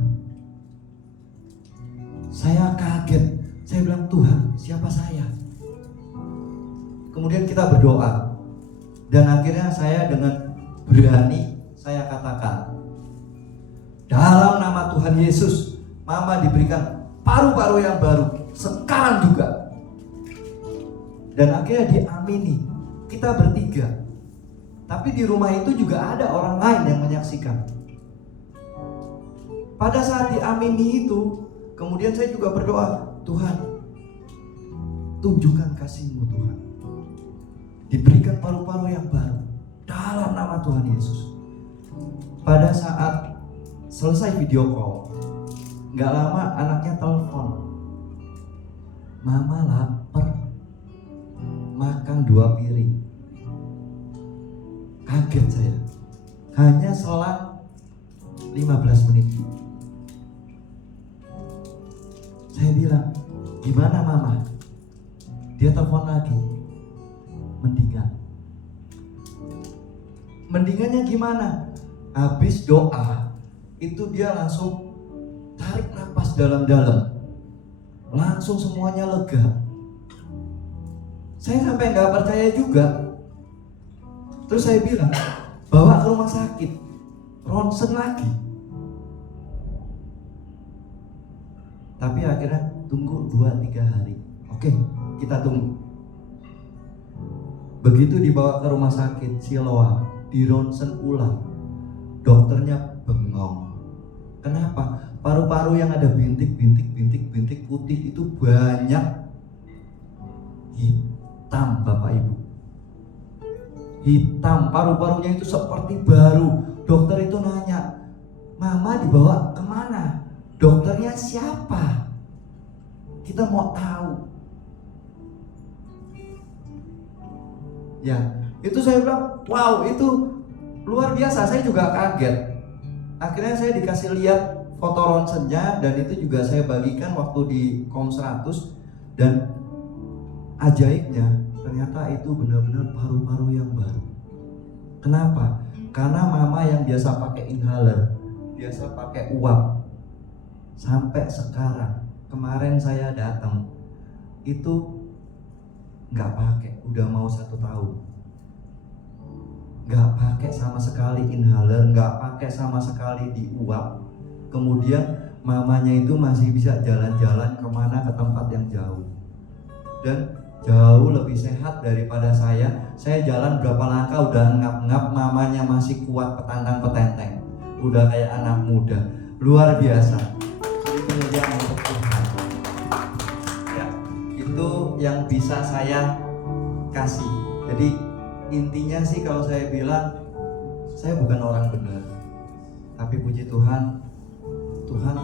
Saya kaget. Saya bilang, Tuhan, siapa saya? Kemudian kita berdoa. Dan akhirnya saya dengan berani saya katakan, dalam nama Tuhan Yesus, mama diberikan paru-paru yang baru sekarang juga. Dan akhirnya diamini. Kita bertiga. Tapi di rumah itu juga ada orang lain yang menyaksikan. Pada saat diamini itu, kemudian saya juga berdoa, Tuhan, tunjukkan kasih-Mu Tuhan. Diberikan paru-paru yang baru dalam nama Tuhan Yesus. Pada saat selesai video call, gak lama anaknya telepon, mama lapar, makan 2 piring. Kaget saya. Hanya selang 15 menit. Saya bilang, gimana mama? Dia telepon lagi, mendingan. Mendingannya gimana? Habis doa, itu dia langsung tarik napas dalam-dalam. Langsung semuanya lega. Saya sampai nggak percaya juga. Terus saya bilang, bawa ke rumah sakit, ronsen lagi. Tapi akhirnya tunggu 2-3 hari. Oke, kita tunggu. Begitu dibawa ke rumah sakit Siloam, di ronsen ulang, dokternya bengong. Kenapa? Paru-paru yang ada bintik putih itu banyak hitam, Bapak Ibu. Hitam, paru-parunya itu seperti baru. Dokter itu nanya, Mama dibawa kemana? Dokternya siapa? Kita mau tahu. Ya, itu saya bilang, wow, itu luar biasa. Saya juga kaget. Akhirnya saya dikasih lihat foto ronsennya, dan itu juga saya bagikan waktu di Kom 100. Dan ajaibnya, ternyata itu benar-benar paru-paru yang baru. Kenapa? Karena mama yang biasa pakai inhaler, biasa pakai uap, sampai sekarang, kemarin saya datang, itu nggak pakai, udah mau 1 tahun, nggak pakai sama sekali inhaler, nggak pakai sama sekali diuap. Kemudian mamanya itu masih bisa jalan-jalan kemana, ke tempat yang jauh, dan jauh lebih sehat daripada saya. Saya jalan berapa langkah udah ngap-ngap, mamanya masih kuat petantang-petenteng, udah kayak anak muda. Luar biasa. Jadi pekerjaan untuk Tuhan. Ya, itu yang bisa saya kasih. Jadi intinya sih kalau saya bilang, saya bukan orang benar, tapi puji Tuhan, Tuhan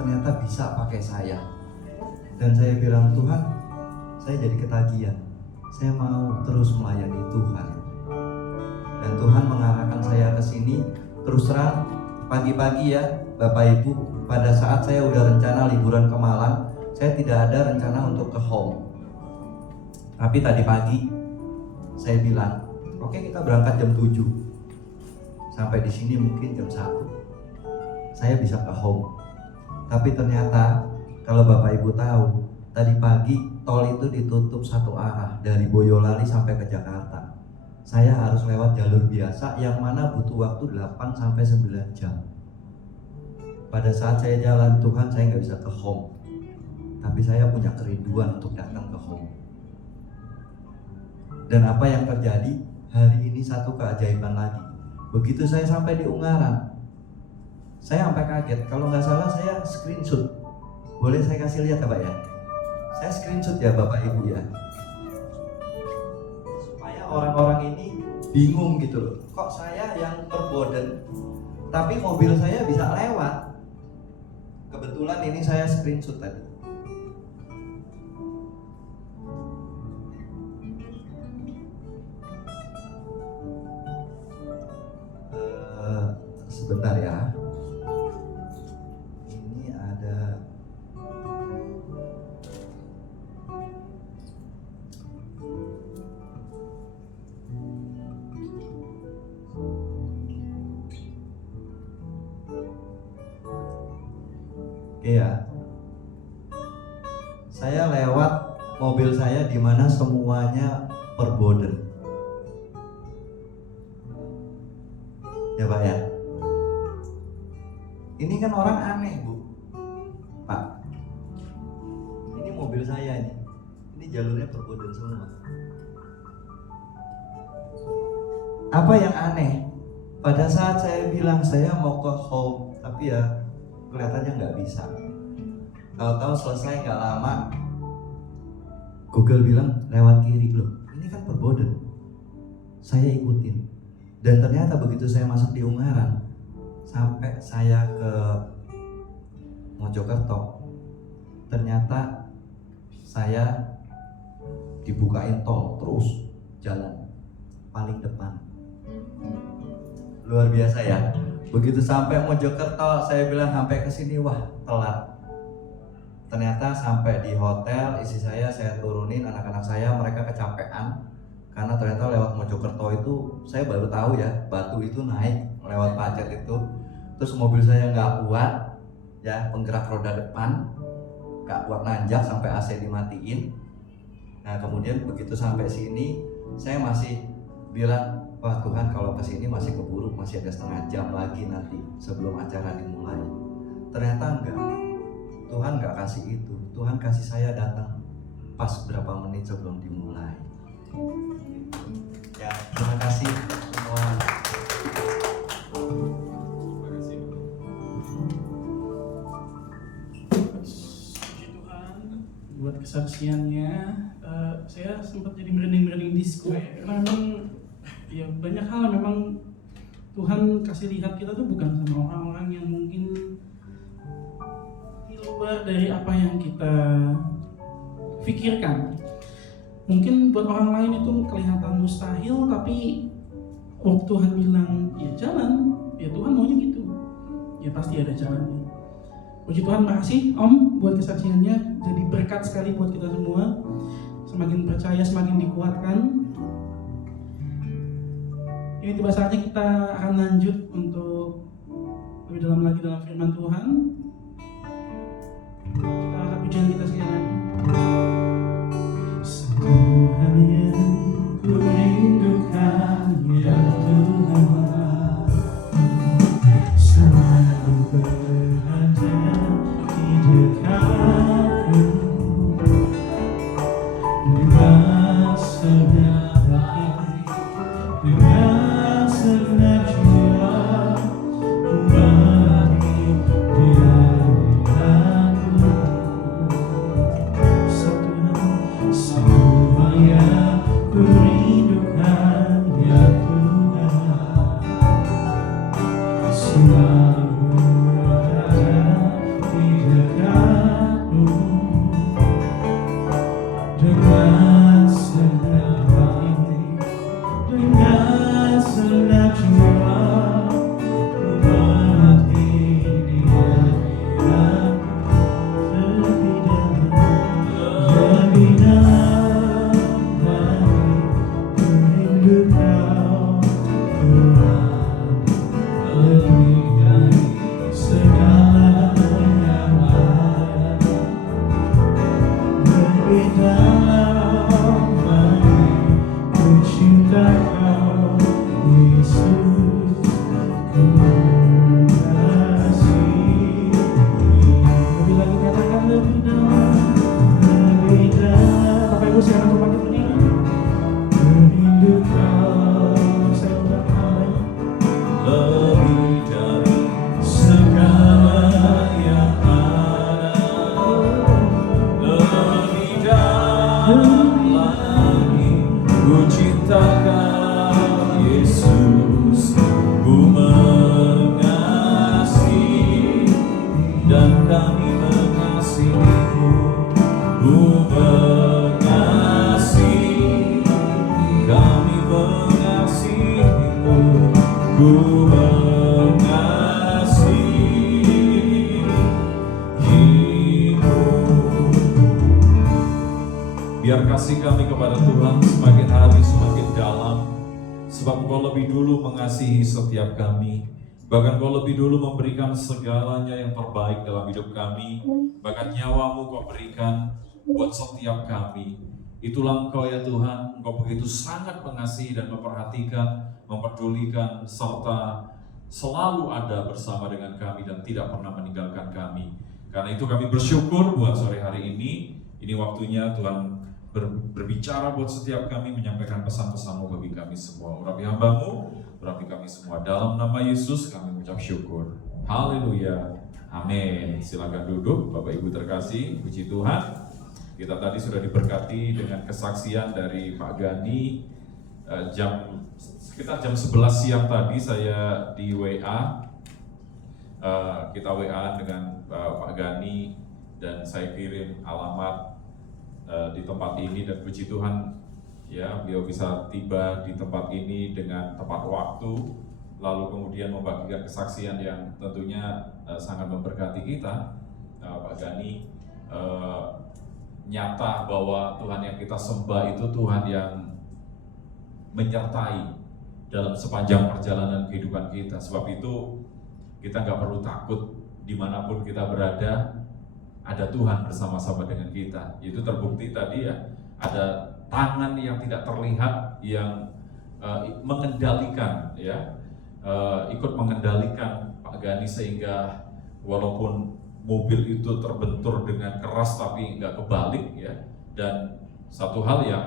ternyata bisa pakai saya. Dan saya bilang, Tuhan, saya jadi ketagihan. Saya mau terus melayani Tuhan. Dan Tuhan mengarahkan saya ke sini. Terus terang, pagi-pagi ya Bapak Ibu, pada saat saya udah rencana liburan ke Malang, saya tidak ada rencana untuk ke home. Tapi tadi pagi saya bilang, oke, kita berangkat jam 7. Sampai di sini mungkin jam 1. Saya bisa ke home. Tapi ternyata kalau Bapak Ibu tahu, tadi pagi tol itu ditutup satu arah dari Boyolali sampai ke Jakarta. Saya harus lewat jalur biasa yang mana butuh waktu 8-9 jam. Pada saat saya jalan, Tuhan, saya nggak bisa ke home, tapi saya punya kerinduan untuk datang ke home. Dan apa yang terjadi hari ini, satu keajaiban lagi. Begitu saya sampai di Ungaran, saya sampai kaget. Kalau nggak salah saya screenshot. Boleh saya kasih lihat ya Pak ya? Saya screenshot ya Bapak Ibu ya, supaya orang-orang ini bingung gitu loh. Kok saya yang terboden, tapi mobil saya bisa lewat. Kebetulan ini saya screenshot tadi. Sebentar ya. Ini ada ya, saya lewat mobil saya di mana semuanya perboden. Ya Pak ya. Ini kan orang aneh Bu, Pak. Ini mobil saya ini. Ini jalurnya perboden semua. Apa yang aneh? Pada saat saya bilang saya mau ke home, tapi ya kelihatannya nggak bisa. Tahu-tahu selesai nggak lama, Google bilang lewat kiri. Loh, ini kan perboden. Saya ikutin. Dan ternyata begitu saya masuk di Ungaran, sampai saya ke Mojokerto, ternyata saya dibukain tol terus jalan paling depan. Luar biasa ya. Begitu sampai Mojokerto, saya bilang sampai ke sini, wah telat. Ternyata sampai di hotel, isi saya turunin, anak-anak saya mereka kecapean. Karena ternyata lewat Mojokerto itu, saya baru tahu ya, batu itu naik lewat Pacet itu. Terus mobil saya nggak kuat, ya penggerak roda depan nggak kuat nanjak sampai AC dimatiin. Nah kemudian begitu sampai sini, saya masih bilang, wah Tuhan kalau kesini masih keburu, masih ada setengah jam lagi nanti sebelum acara dimulai. Ternyata enggak, Tuhan nggak kasih itu. Tuhan kasih saya datang pas berapa menit sebelum dimulai. Ya, terima kasih semua. Puji Tuhan buat kesaksiannya. Saya sempat jadi merinding disco ya, karena memang ya banyak hal memang Tuhan kasih lihat kita tuh bukan sama orang-orang yang mungkin di luar dari apa yang kita pikirkan. Mungkin buat orang lain itu kelihatan mustahil, tapi waktu Tuhan bilang ya jalan, ya Tuhan maunya gitu, ya pasti ada jalannya. Puji Tuhan, makasih Om buat kesaksiannya, jadi berkat sekali buat kita semua. Semakin percaya, semakin dikuatkan. Ini tiba saatnya kita akan lanjut untuk lebih dalam lagi dalam firman Tuhan. Kita angkat pujian kita sekali lagi. Satu hal yang ku rindukan ya Tuhan, selalu berada di dekatmu, dengan segenap hati, dengan segenap jiwa, ku mati di hadiratmu. Semua yang ku rindukan ya Tuhan, selalu berada di dekatmu, dengan segenap hati, dengan segenap jiwa, ku mati di hadiratmu. Lebih dalam lagi ku rindu Kau Tuhan, lebih dari segala yang ada. Lebih dalam lagi ku cinta Kau Yesus, ku mengasihi. Lebih lagi katakan lebih dalam. Bapak Ibu sekarang aku pakai ini. Rindu Kau, saya udah mulai. Lebih dari segala yang ada, lebih dalam lagi ku cinta Kau Yesus, ku mengasihi dan kami mengasihi-Mu, ku mengasihi, kami mengasihi-Mu, ku mengasihi-Mu. Biar kasih kami kepada Tuhan semakin hari semakin dalam, sebab Engkau lebih dulu mengasihi setiap kami. Bahkan Kau lebih dulu memberikan segalanya yang terbaik dalam hidup kami. Bahkan nyawa-Mu Kau berikan buat setiap kami. Itulah Engkau ya Tuhan, Engkau begitu sangat mengasihi dan memperhatikan, memperdulikan, serta selalu ada bersama dengan kami dan tidak pernah meninggalkan kami. Karena itu kami bersyukur buat sore hari ini. Ini waktunya Tuhan berbicara buat setiap kami, menyampaikan pesan-pesan-Mu bagi kami semua. Urapi hamba-Mu, urapi kami semua. Dalam nama Yesus kami mengucap syukur. Haleluya. Amin. Silakan duduk Bapak Ibu terkasih. Puji Tuhan. Kita tadi sudah diberkati dengan kesaksian dari Pak Gani. Sekitar jam 11 siang tadi saya di WA. Kita WA dengan Pak Gani dan saya kirim alamat di tempat ini, dan puji Tuhan ya beliau bisa tiba di tempat ini dengan tepat waktu, lalu kemudian membagikan kesaksian yang tentunya sangat memberkati kita. Pak Gani nyata bahwa Tuhan yang kita sembah itu Tuhan yang menyertai dalam sepanjang perjalanan kehidupan kita. Sebab itu kita nggak perlu takut dimanapun kita berada, ada Tuhan bersama-sama dengan kita. Itu terbukti tadi ya, ada tangan yang tidak terlihat yang mengendalikan ya, ikut mengendalikan Pak Gani, sehingga walaupun mobil itu terbentur dengan keras tapi nggak kebalik ya. Dan satu hal yang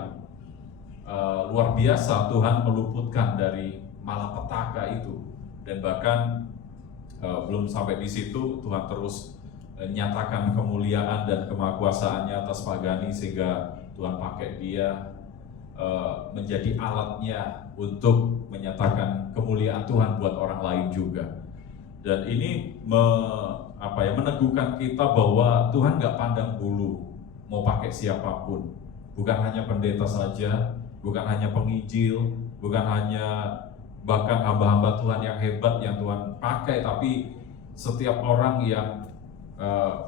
luar biasa, Tuhan meluputkan dari malapetaka itu. Dan bahkan belum sampai di situ, Tuhan terus nyatakan kemuliaan dan kemahakuasaannya atas Pak Gani, sehingga Tuhan pakai dia menjadi alatnya untuk menyatakan kemuliaan Tuhan buat orang lain juga. Dan ini meneguhkan kita bahwa Tuhan nggak pandang bulu mau pakai siapapun, bukan hanya pendeta saja, bukan hanya penginjil, bukan hanya bahkan hamba-hamba Tuhan yang hebat yang Tuhan pakai, tapi setiap orang yang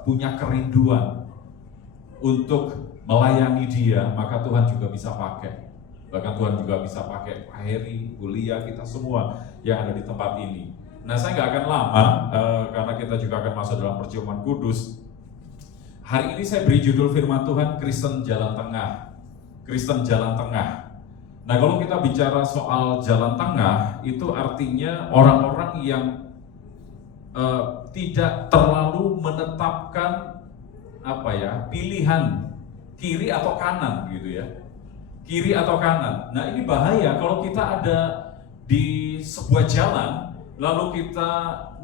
punya kerinduan untuk melayani Dia, maka Tuhan juga bisa pakai. Bahkan Tuhan juga bisa pakai Pak Heri, Bulia, kita semua yang ada di tempat ini. Nah, saya nggak akan lama karena kita juga akan masuk dalam perjamuan kudus. Hari ini saya beri judul firman Tuhan, Kristen Jalan Tengah. Kristen Jalan Tengah. Nah, kalau kita bicara soal jalan tengah, itu artinya orang-orang yang tidak terlalu menetapkan pilihan kiri atau kanan gitu ya. Kiri atau kanan. Nah, ini bahaya kalau kita ada di sebuah jalan, lalu kita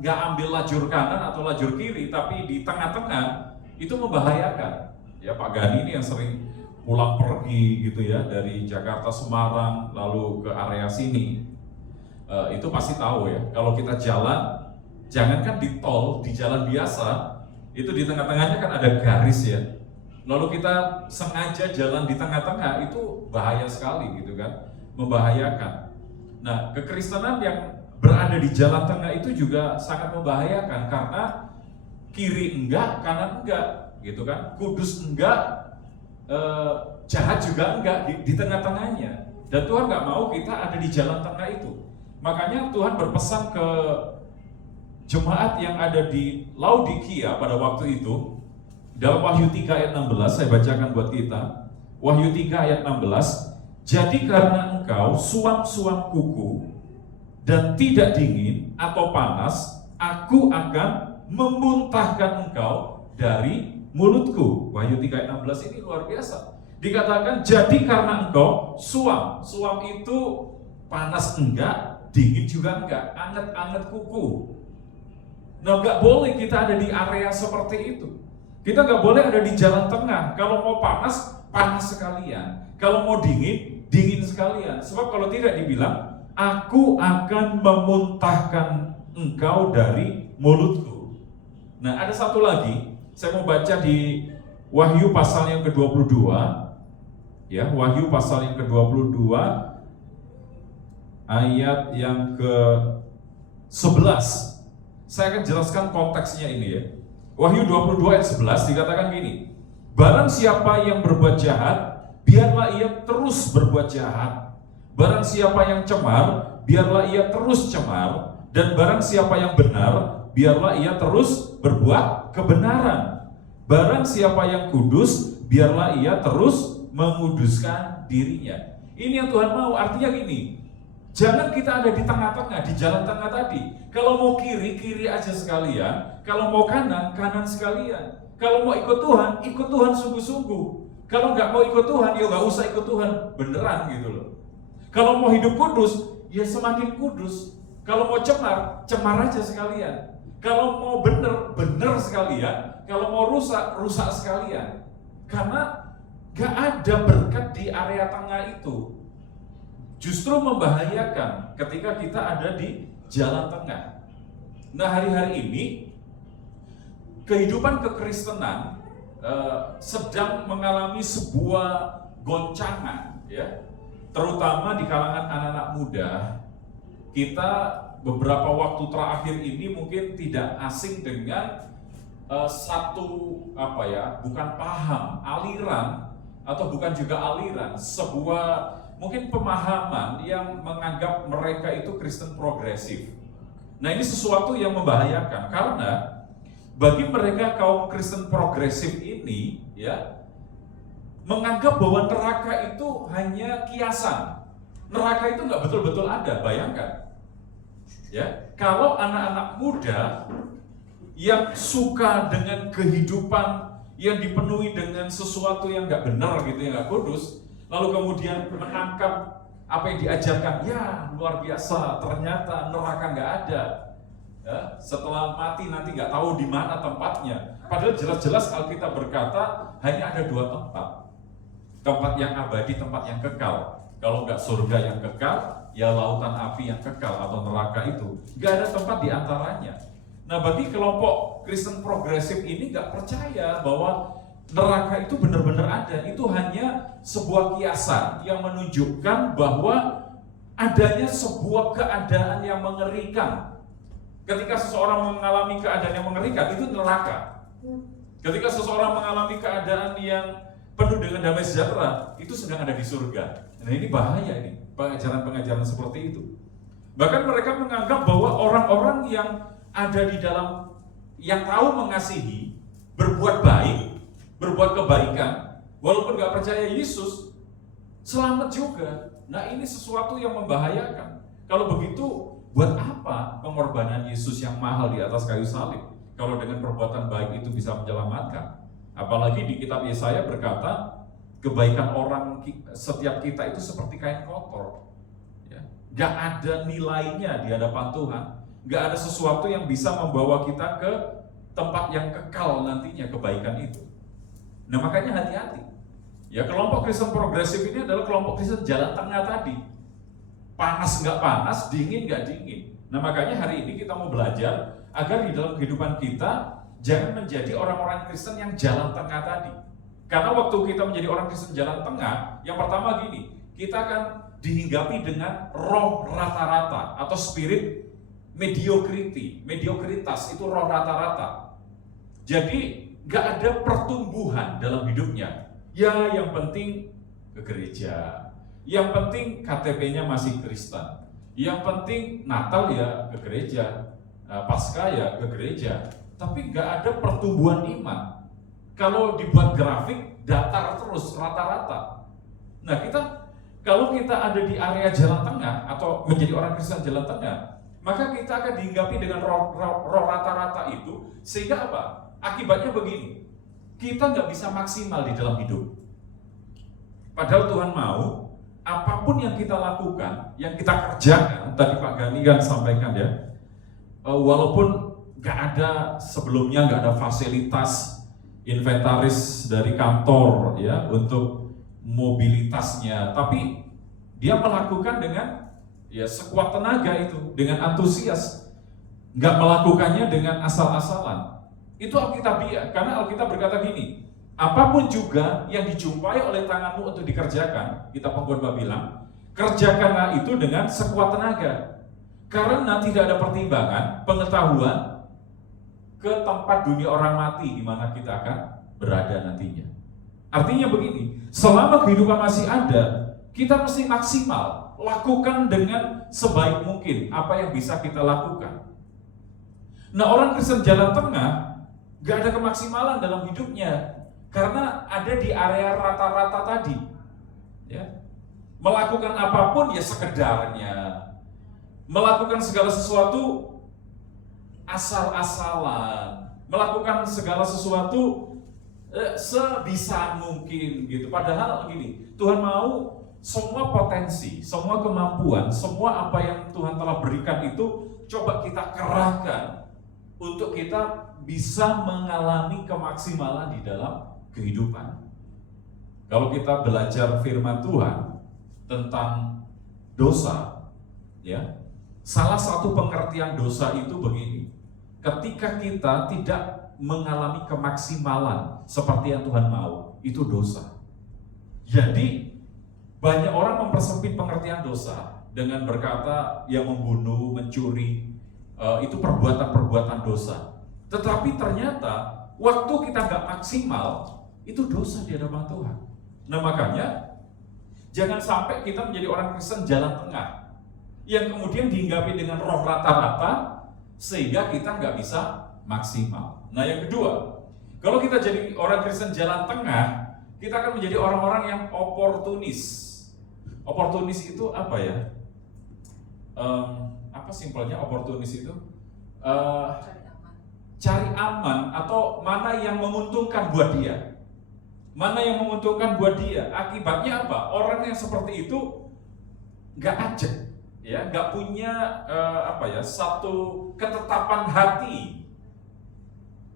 nggak ambil lajur kanan atau lajur kiri, tapi di tengah-tengah, itu membahayakan. Ya, Pak Gani ini yang sering pulang pergi gitu ya, dari Jakarta, Semarang, lalu ke area sini. Itu pasti tahu ya, kalau kita jalan, jangankan di tol, di jalan biasa, itu di tengah-tengahnya kan ada garis ya. Lalu kita sengaja jalan di tengah-tengah, itu bahaya sekali gitu kan, membahayakan. Nah, kekristenan yang berada di jalan tengah itu juga sangat membahayakan, karena kiri enggak, kanan enggak gitu kan, kudus enggak, jahat juga enggak, di tengah-tengahnya. Dan Tuhan nggak mau kita ada di jalan tengah itu. Makanya Tuhan berpesan ke jemaat yang ada di Laodikia pada waktu itu. Dalam Wahyu 3 ayat 16, saya bacakan buat kita. Wahyu 3 ayat 16, jadi karena engkau suam-suam kuku dan tidak dingin atau panas, aku akan memuntahkan engkau dari mulutku. Wahyu 3 ayat 16 ini luar biasa. Dikatakan jadi karena engkau suam. Suam itu panas enggak, dingin juga enggak, anget-anget kuku. Nah, nggak boleh kita ada di area seperti itu. Kita nggak boleh ada di jalan tengah. Kalau mau panas, panas sekalian. Kalau mau dingin, dingin sekalian. Sebab kalau tidak dibilang, aku akan memuntahkan engkau dari mulutku. Nah, ada satu lagi, saya mau baca di Wahyu pasal yang ke-22. Ya, Wahyu pasal yang ke-22 ayat yang ke-11. Saya akan jelaskan konteksnya ini ya. Wahyu 22 ayat 11 dikatakan gini, barang siapa yang berbuat jahat, biarlah ia terus berbuat jahat. Barang siapa yang cemar, biarlah ia terus cemar. Dan barang siapa yang benar, biarlah ia terus berbuat kebenaran. Barang siapa yang kudus, biarlah ia terus menguduskan dirinya. Ini yang Tuhan mau, artinya gini, jangan kita ada di tengah-tengah, di jalan tengah tadi. Kalau mau kiri, kiri aja sekalian. Kalau mau kanan, kanan sekalian. Kalau mau ikut Tuhan sungguh-sungguh. Kalau nggak mau ikut Tuhan, ya nggak usah ikut Tuhan, beneran gitu loh. Kalau mau hidup kudus, ya semakin kudus. Kalau mau cemar, cemar aja sekalian. Kalau mau bener, bener sekalian. Kalau mau rusak, rusak sekalian. Karena nggak ada berkat di area tengah itu. Justru membahayakan ketika kita ada di jalan tengah. Nah, hari-hari ini kehidupan kekristenan sedang mengalami sebuah goncangan ya. Terutama di kalangan anak-anak muda. Kita beberapa waktu terakhir ini mungkin tidak asing dengan bukan paham, aliran atau bukan juga aliran, sebuah mungkin pemahaman yang menganggap mereka itu Kristen progresif. Nah, ini sesuatu yang membahayakan karena bagi mereka kaum Kristen progresif ini ya menganggap bahwa neraka itu hanya kiasan. Neraka itu nggak betul-betul ada, bayangkan. Ya, kalau anak-anak muda yang suka dengan kehidupan yang dipenuhi dengan sesuatu yang nggak benar gitu, yang nggak kudus, lalu kemudian menangkap apa yang diajarkan, ya luar biasa, ternyata neraka nggak ada. Ya, setelah mati nanti nggak tahu di mana tempatnya. Padahal jelas-jelas Alkitab berkata hanya ada 2 tempat. Tempat yang abadi, tempat yang kekal. Kalau nggak surga yang kekal, ya lautan api yang kekal atau neraka itu. Nggak ada tempat di antaranya. Nah, bagi kelompok Kristen progresif ini nggak percaya bahwa neraka itu benar-benar ada. Itu hanya sebuah kiasan yang menunjukkan bahwa adanya sebuah keadaan yang mengerikan. Ketika seseorang mengalami keadaan yang mengerikan, itu neraka. Ketika seseorang mengalami keadaan yang penuh dengan damai sejahtera, itu sedang ada di surga. Nah, ini bahaya ini, pengajaran-pengajaran seperti itu. Bahkan mereka menganggap bahwa orang-orang yang ada di dalam, yang tahu mengasihi, berbuat baik, berbuat kebaikan, walaupun gak percaya Yesus, selamat juga. Nah, ini sesuatu yang membahayakan. Kalau begitu, buat apa pengorbanan Yesus yang mahal di atas kayu salib? Kalau dengan perbuatan baik itu bisa menyelamatkan. Apalagi di kitab Yesaya berkata, kebaikan orang setiap kita itu seperti kain kotor. Ya. Gak ada nilainya di hadapan Tuhan. Gak ada sesuatu yang bisa membawa kita ke tempat yang kekal nantinya, kebaikan itu. Nah, makanya hati-hati. Ya, kelompok Kristen progresif ini adalah kelompok Kristen jalan tengah tadi. Panas nggak panas, dingin nggak dingin. Nah, makanya hari ini kita mau belajar agar di dalam kehidupan kita jangan menjadi orang-orang Kristen yang jalan tengah tadi. Karena waktu kita menjadi orang Kristen jalan tengah, yang pertama gini, kita akan dihinggapi dengan roh rata-rata atau spirit mediocrity. Mediokritas itu roh rata-rata. Jadi nggak ada pertumbuhan dalam hidupnya. Ya, yang penting ke gereja. Yang penting KTP-nya masih Kristen. Yang penting Natal ya ke gereja, Paskah ya ke gereja. Tapi nggak ada pertumbuhan iman. Kalau dibuat grafik, datar terus rata-rata. Nah, kalau kita ada di area jalan tengah atau menjadi orang Kristen jalan tengah, maka kita akan dihinggapi dengan roh rata-rata itu. Sehingga apa? Akibatnya begini, kita nggak bisa maksimal di dalam hidup. Padahal Tuhan mau apapun yang kita lakukan, yang kita kerjakan, tadi Pak Gani kan sampaikan ya, walaupun nggak ada sebelumnya, nggak ada fasilitas inventaris dari kantor ya untuk mobilitasnya, tapi dia melakukan dengan ya sekuat tenaga itu, dengan antusias, nggak melakukannya dengan asal-asalan. Itu Alkitabiah, karena Alkitab berkata gini, apapun juga yang dijumpai oleh tanganmu untuk dikerjakan, kita pengkhotbah bilang, kerjakanlah itu dengan sekuat tenaga. Karena tidak ada pertimbangan, pengetahuan ke tempat dunia orang mati di mana kita akan berada nantinya. Artinya begini, selama kehidupan masih ada, kita mesti maksimal, lakukan dengan sebaik mungkin apa yang bisa kita lakukan. Nah, orang Kristen jalan tengah gak ada kemaksimalan dalam hidupnya. Karena ada di area rata-rata tadi, ya, melakukan apapun ya sekedarnya, melakukan segala sesuatu asal-asalan, melakukan segala sesuatu sebisa mungkin gitu. Padahal gini, Tuhan mau semua potensi, semua kemampuan, semua apa yang Tuhan telah berikan itu coba kita kerahkan untuk kita bisa mengalami kemaksimalan di dalam kehidupan. Kalau kita belajar firman Tuhan tentang dosa, ya, salah satu pengertian dosa itu begini: ketika kita tidak mengalami kemaksimalan seperti yang Tuhan mau, itu dosa. Jadi banyak orang mempersempit pengertian dosa dengan berkata yang membunuh, mencuri, itu perbuatan-perbuatan dosa. Tetapi ternyata waktu kita nggak maksimal, itu dosa di hadapan Tuhan. Nah, makanya jangan sampai kita menjadi orang Kristen jalan tengah yang kemudian dihinggapi dengan roh rata-rata sehingga kita nggak bisa maksimal. Nah, yang kedua, kalau kita jadi orang Kristen jalan tengah, kita akan menjadi orang-orang yang oportunis. Oportunis itu apa ya? Apa simpelnya oportunis itu? cari aman atau mana yang menguntungkan buat dia. Mana yang menguntungkan buat dia. Akibatnya apa? Orang yang seperti itu nggak ajak, ya, nggak punya satu ketetapan hati.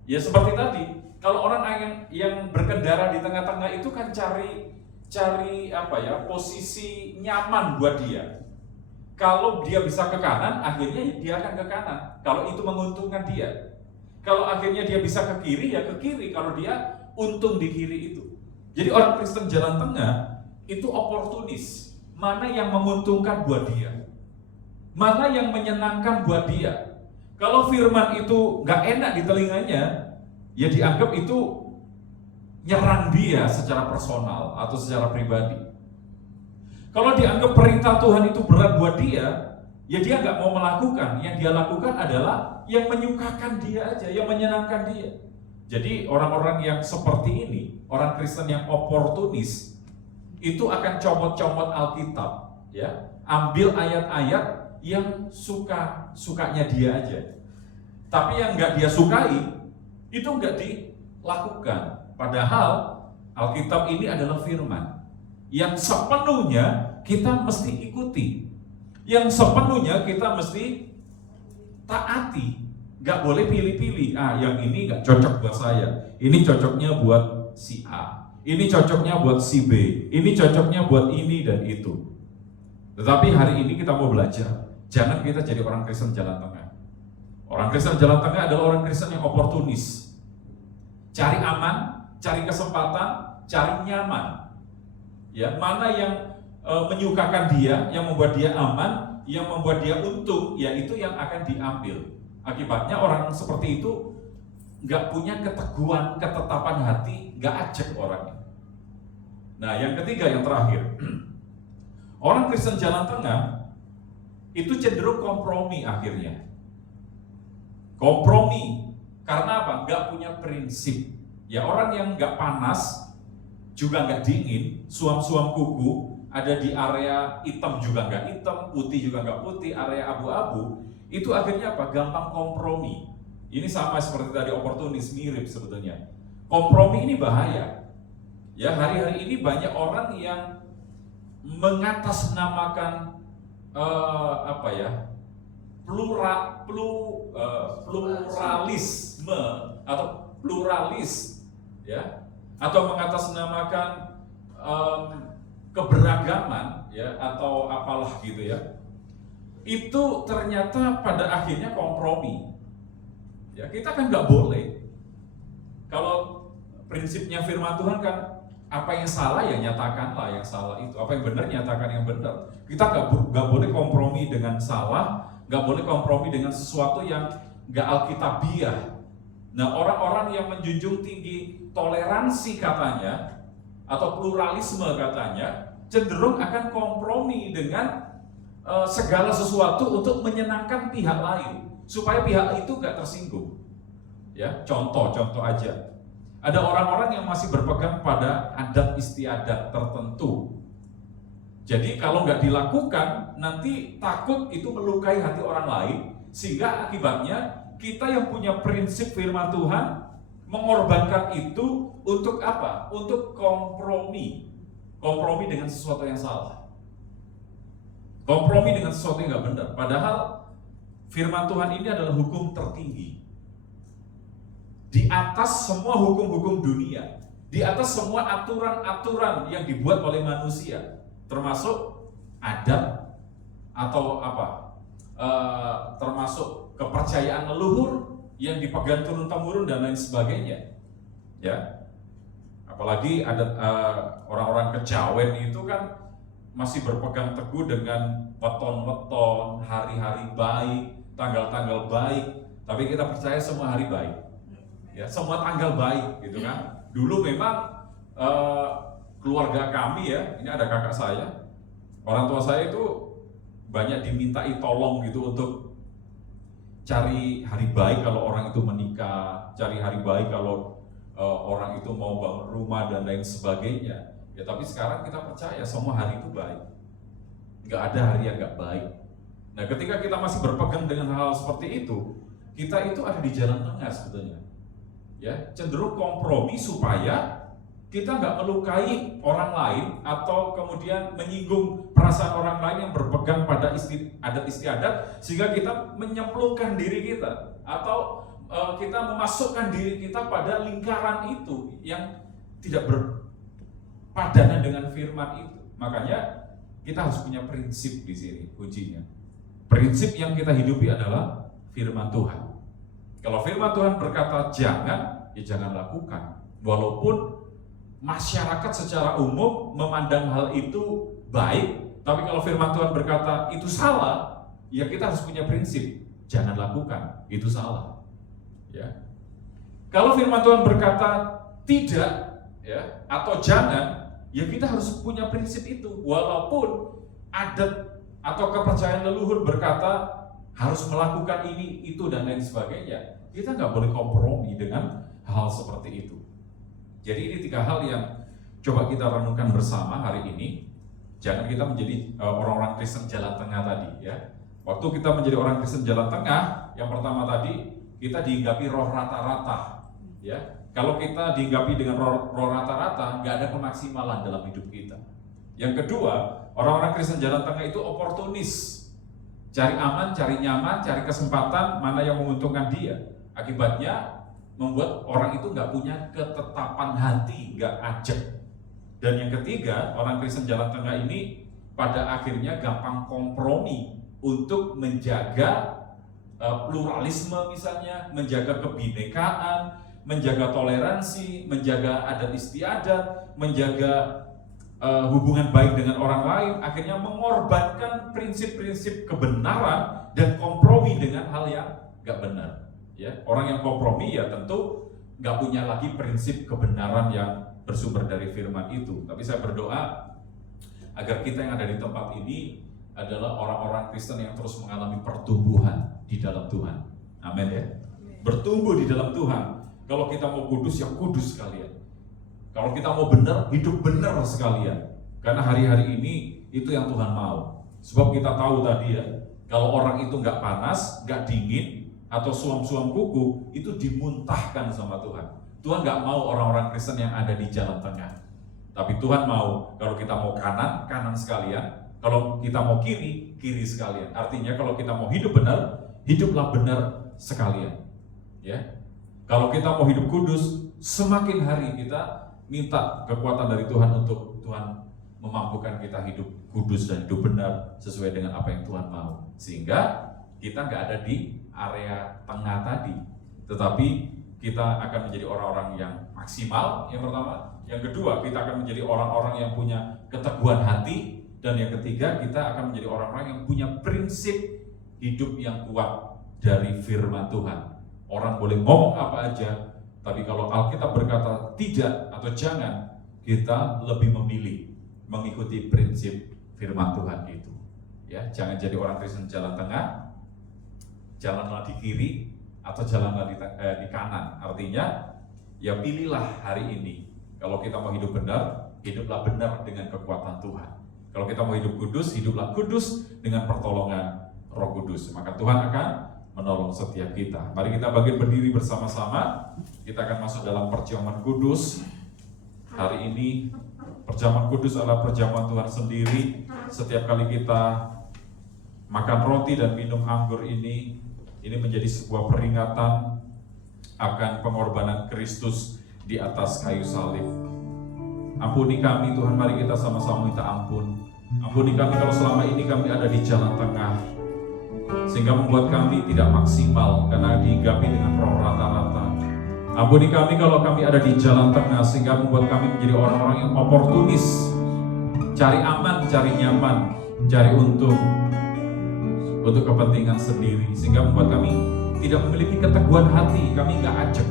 Ya seperti tadi, kalau orang yang berkendara di tengah-tengah itu kan cari posisi nyaman buat dia. Kalau dia bisa ke kanan, akhirnya dia akan ke kanan. Kalau itu menguntungkan dia. Kalau akhirnya dia bisa ke kiri, ya ke kiri. Kalau dia untung di kiri itu. Jadi orang Kristen jalan tengah itu oportunis. Mana yang menguntungkan buat dia, mana yang menyenangkan buat dia. Kalau firman itu nggak enak di telinganya, ya dianggap itu nyerang dia secara personal atau secara pribadi. Kalau dianggap perintah Tuhan itu berat buat dia, ya dia nggak mau melakukan. Yang dia lakukan adalah yang menyukakan dia aja, yang menyenangkan dia. Jadi orang-orang yang seperti ini, orang Kristen yang oportunis, itu akan comot-comot Alkitab, ya, ambil ayat-ayat yang sukanya dia aja. Tapi yang nggak dia sukai, itu nggak dilakukan. Padahal Alkitab ini adalah firman yang sepenuhnya kita mesti ikuti, yang sepenuhnya kita mesti taati. Gak boleh pilih-pilih, yang ini gak cocok buat saya, ini cocoknya buat si A, ini cocoknya buat si B, ini cocoknya buat ini dan itu. Tetapi hari ini kita mau belajar, jangan kita jadi orang Kristen jalan tengah. Orang Kristen jalan tengah adalah orang Kristen yang oportunis, cari aman, cari kesempatan, cari nyaman. Ya, mana yang menyukakan dia, yang membuat dia aman, yang membuat dia untung, ya itu yang akan diambil. Akibatnya orang seperti itu nggak punya keteguhan, ketetapan hati, nggak ajak orangnya. Nah, yang ketiga, yang terakhir, orang Kristen jalan tengah itu cenderung kompromi akhirnya. Kompromi karena apa? Nggak punya prinsip. Ya, orang yang nggak panas juga nggak dingin, suam-suam kuku, ada di area hitam juga nggak hitam, putih juga nggak putih, area abu-abu. Itu akhirnya apa? Gampang kompromi. Ini sama seperti tadi oportunis, mirip sebetulnya. Kompromi ini bahaya. Ya, hari-hari ini banyak orang yang mengatasnamakan pluralisme atau pluralis, ya, atau mengatasnamakan keberagaman, ya, atau apalah gitu ya. Itu ternyata pada akhirnya kompromi. Ya, kita kan nggak boleh. Kalau prinsipnya firman Tuhan kan, apa yang salah ya nyatakanlah yang salah itu, apa yang benar nyatakan yang benar. Kita nggak boleh kompromi dengan salah, nggak boleh kompromi dengan sesuatu yang nggak alkitabiah. Nah, orang-orang yang menjunjung tinggi toleransi katanya atau pluralisme katanya, cenderung akan kompromi dengan segala sesuatu untuk menyenangkan pihak lain supaya pihak itu nggak tersinggung. Ya, contoh aja. Ada orang-orang yang masih berpegang pada adat istiadat tertentu. Jadi kalau nggak dilakukan, nanti takut itu melukai hati orang lain, sehingga akibatnya kita yang punya prinsip firman Tuhan mengorbankan itu untuk apa? Untuk kompromi dengan sesuatu yang salah. Kompromi dengan sesuatu yang nggak benar. Padahal firman Tuhan ini adalah hukum tertinggi. Di atas semua hukum-hukum dunia, di atas semua aturan-aturan yang dibuat oleh manusia, termasuk adat atau termasuk kepercayaan leluhur yang dipegang turun-temurun dan lain sebagainya. Ya, apalagi ada orang-orang kejawen itu kan masih berpegang teguh dengan weton-weton, hari-hari baik, tanggal-tanggal baik. Tapi kita percaya semua hari baik, ya, semua tanggal baik, gitu kan. Dulu memang keluarga kami, ya, ini ada kakak saya, orang tua saya itu banyak dimintai tolong gitu untuk cari hari baik kalau orang itu menikah, cari hari baik kalau orang itu mau bangun rumah dan lain sebagainya. Ya, tapi sekarang kita percaya semua hari itu baik, nggak ada hari yang nggak baik. Nah, ketika kita masih berpegang dengan hal seperti itu, kita itu ada di jalan tengah sebetulnya. Ya, cenderung kompromi supaya kita nggak melukai orang lain atau kemudian menyinggung perasaan orang lain yang berpegang pada adat istiadat, sehingga kita menyemplungkan diri kita atau kita memasukkan diri kita pada lingkaran itu yang tidak berpadanan dengan firman itu. Makanya kita harus punya prinsip di sini kuncinya. Prinsip yang kita hidupi adalah firman Tuhan. Kalau firman Tuhan berkata jangan, ya jangan lakukan. Walaupun masyarakat secara umum memandang hal itu baik, tapi kalau firman Tuhan berkata itu salah, ya kita harus punya prinsip, jangan lakukan, itu salah. Ya. Kalau firman Tuhan berkata tidak, ya, atau jangan, ya kita harus punya prinsip itu. Walaupun adat atau kepercayaan leluhur berkata harus melakukan ini, itu, dan lain sebagainya, kita nggak boleh kompromi dengan hal seperti itu. Jadi ini 3 hal yang coba kita renungkan bersama hari ini. Jangan kita menjadi orang-orang Kristen jalan tengah tadi, ya. Waktu kita menjadi orang Kristen jalan tengah, yang pertama tadi kita dihinggapi roh rata-rata, ya. Kalau kita dihinggapi dengan roh rata-rata, nggak ada kemaksimalan dalam hidup kita. Yang kedua, orang-orang Kristen jalan tengah itu oportunis. Cari aman, cari nyaman, cari kesempatan mana yang menguntungkan dia. Akibatnya membuat orang itu nggak punya ketetapan hati, nggak ajak. Dan yang ketiga, orang Kristen jalan tengah ini pada akhirnya gampang kompromi untuk menjaga pluralisme misalnya, menjaga kebinekaan, menjaga toleransi, menjaga adat istiadat, menjaga hubungan baik dengan orang lain, akhirnya mengorbankan prinsip-prinsip kebenaran dan kompromi dengan hal yang gak benar. Ya, orang yang kompromi ya tentu gak punya lagi prinsip kebenaran yang bersumber dari firman itu. Tapi saya berdoa agar kita yang ada di tempat ini adalah orang-orang Kristen yang terus mengalami pertumbuhan di dalam Tuhan. Amin ya. Bertumbuh di dalam Tuhan. Kalau kita mau kudus, ya kudus sekalian. Kalau kita mau benar, hidup benar sekalian. Karena hari-hari ini itu yang Tuhan mau. Sebab kita tahu tadi ya, kalau orang itu nggak panas, nggak dingin, atau suam-suam kuku, itu dimuntahkan sama Tuhan. Tuhan nggak mau orang-orang Kristen yang ada di jalan tengah. Tapi Tuhan mau kalau kita mau kanan, kanan sekalian. Kalau kita mau kiri, kiri sekalian. Artinya kalau kita mau hidup benar, hiduplah benar sekalian. Ya. Kalau kita mau hidup kudus, semakin hari kita minta kekuatan dari Tuhan untuk Tuhan memampukan kita hidup kudus dan hidup benar sesuai dengan apa yang Tuhan mau. Sehingga kita nggak ada di area tengah tadi, tetapi kita akan menjadi orang-orang yang maksimal, yang pertama. Yang kedua, kita akan menjadi orang-orang yang punya keteguhan hati. Dan yang ketiga, kita akan menjadi orang-orang yang punya prinsip hidup yang kuat dari firman Tuhan. Orang boleh ngomong apa aja, tapi kalau Alkitab berkata tidak atau jangan, kita lebih memilih mengikuti prinsip firman Tuhan itu. Ya, jangan jadi orang Kristen jalan tengah, jalanlah di kiri atau jalanlah di kanan. Artinya, ya pilihlah hari ini. Kalau kita mau hidup benar, hiduplah benar dengan kekuatan Tuhan. Kalau kita mau hidup kudus, hiduplah kudus dengan pertolongan Roh Kudus. Maka Tuhan akan menolong setiap kita. Mari kita berdiri bersama-sama. Kita akan masuk dalam perjamuan kudus. Hari ini perjamuan kudus adalah perjamuan Tuhan sendiri. Setiap kali kita makan roti dan minum anggur ini menjadi sebuah peringatan akan pengorbanan Kristus di atas kayu salib. Ampuni kami Tuhan, mari kita sama-sama minta ampun. Ampuni kami kalau selama ini kami ada di jalan tengah, sehingga membuat kami tidak maksimal karena dihinggapi dengan roh rata-rata. Ampuni kami kalau kami ada di jalan tengah, sehingga membuat kami menjadi orang-orang yang oportunis, cari aman, cari nyaman, cari untung untuk kepentingan sendiri, sehingga membuat kami tidak memiliki keteguhan hati, kami nggak ajak.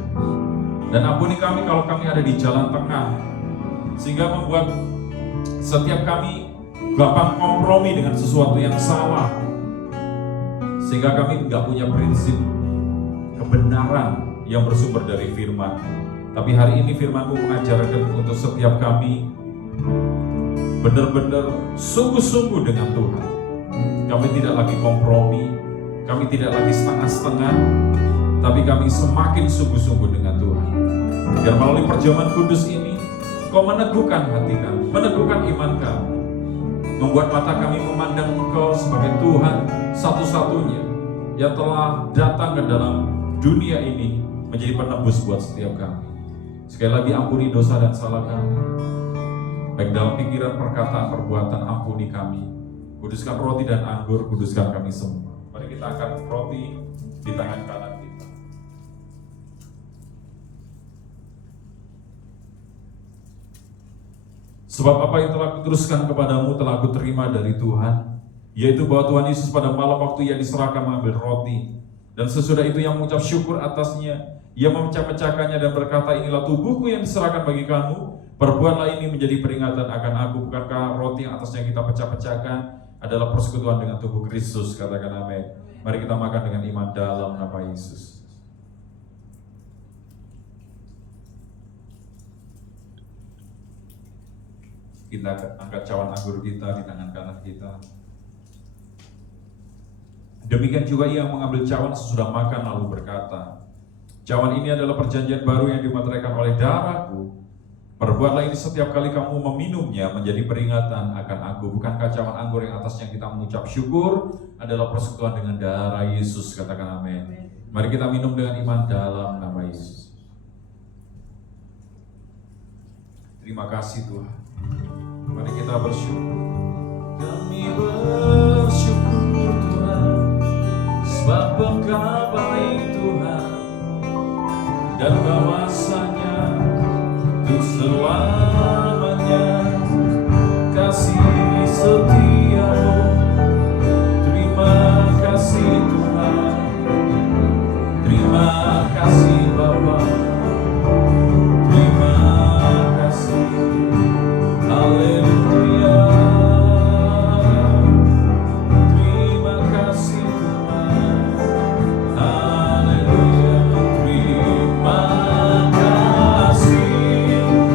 Dan ampuni kami kalau kami ada di jalan tengah, sehingga membuat setiap kami gampang kompromi dengan sesuatu yang salah, sehingga kami nggak punya prinsip kebenaran yang bersumber dari firman. Tapi hari ini firman-Mu mengajarkan untuk setiap kami benar-benar sungguh-sungguh dengan Tuhan. Kami tidak lagi kompromi, kami tidak lagi setengah-setengah, tapi kami semakin sungguh-sungguh dengan Tuhan. Biar melalui perjamuan kudus ini, Kau meneguhkan hati kami, meneguhkan iman kami, membuat mata kami memandang Engkau sebagai Tuhan satu-satunya yang telah datang ke dalam dunia ini menjadi penebus buat setiap kami. Sekali lagi ampuni dosa dan salah kami, baik dalam pikiran, perkataan, perbuatan, ampuni kami. Kuduskan roti dan anggur, kuduskan kami semua. Mari kita angkat roti di tangan kanan kita. Sebab apa yang telah kuteruskan kepadamu telah kuterima dari Tuhan, yaitu bahwa Tuhan Yesus pada malam waktu ia diserahkan mengambil roti, dan sesudah itu yang mengucap syukur atasnya, ia memecah-mecahkannya dan berkata, inilah tubuhku yang diserahkan bagi kamu, perbuatlah ini menjadi peringatan akan aku. Bukankah roti yang atasnya kita pecah-pecahkan adalah persekutuan dengan tubuh Kristus? Katakan amin. Mari kita makan dengan iman dalam nama Yesus. Kita angkat cawan anggur kita di tangan kanan kita. Demikian juga ia mengambil cawan sesudah makan lalu berkata, cawan ini adalah perjanjian baru yang dimateraikan oleh darahku. Perbuatlah ini setiap kali kamu meminumnya menjadi peringatan akan aku. Bukankah cawan anggur yang atasnya kita mengucap syukur adalah persekutuan dengan darah Yesus? Katakan amin. Mari kita minum dengan iman dalam nama Yesus. Terima kasih Tuhan. Mari kita bersyukur. Kami bersyukur Tuhan, sebab Engkau baik Tuhan, dan bahwasanya untuk selamanya kasih setiamu. Terima kasih Tuhan, terima kasih Bapa, terima kasih. Haleluya. Terima kasih Tuhan. Haleluya. Terima kasih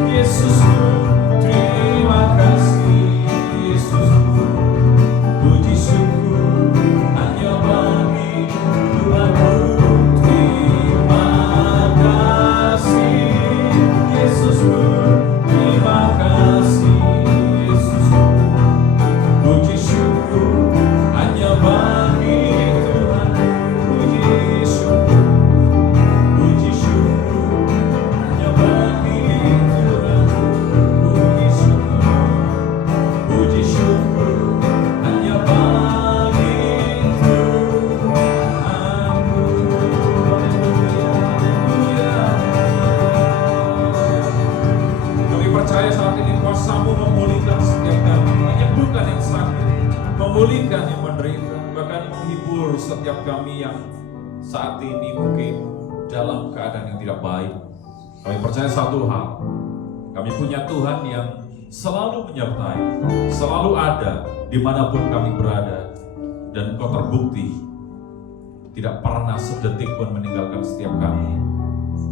Yesusku. Terima kasih Yesusku. Puji syukur hanya bagi Tuhanku. Terima kasih Yesusku. Terima kasih Yesusku. Puji syukur hanya bagi Tuhan. Puji syukur hanya bagi Tuhan. Puji syukur hanya bagi Tuhan. Kami percaya saat ini kuasa-Mu memulihkan setiap kami, menyembuhkan yang sakit, memulihkan yang menderita, bahkan menghibur setiap kami yang saat ini mungkin dalam keadaan yang tidak baik. Kami percaya satu hal, kami punya Tuhan yang selalu menyertai, selalu ada dimanapun kami berada, dan Engkau terbukti tidak pernah sedetik pun meninggalkan setiap kami.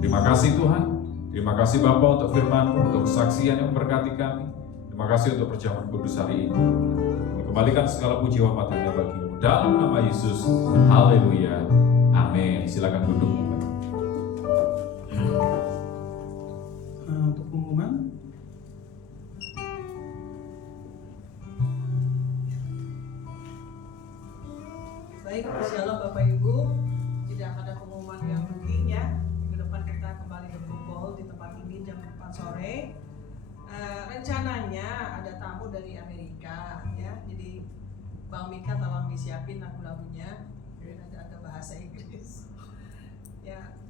Terima kasih Tuhan. Terima kasih Bapa untuk firman-Mu, untuk kesaksian yang memberkati kami. Terima kasih untuk perjamuan kudus hari ini. Kami kembalikan segala puji hormat hanya bagi-Mu. Dalam nama Yesus. Haleluya. Amin. Silakan duduk. Untuk pengumuman, baik, shalom Bapak Ibu. Tidak ada pengumuman yang penting ya. Minggu depan kita kembali berkumpul di tempat ini jam 4 sore. Rencananya ada tamu dari Amerika ya. Jadi Bang Mika tolong disiapin lagu-lagunya. Jadi ada bahasa Inggris. Ya,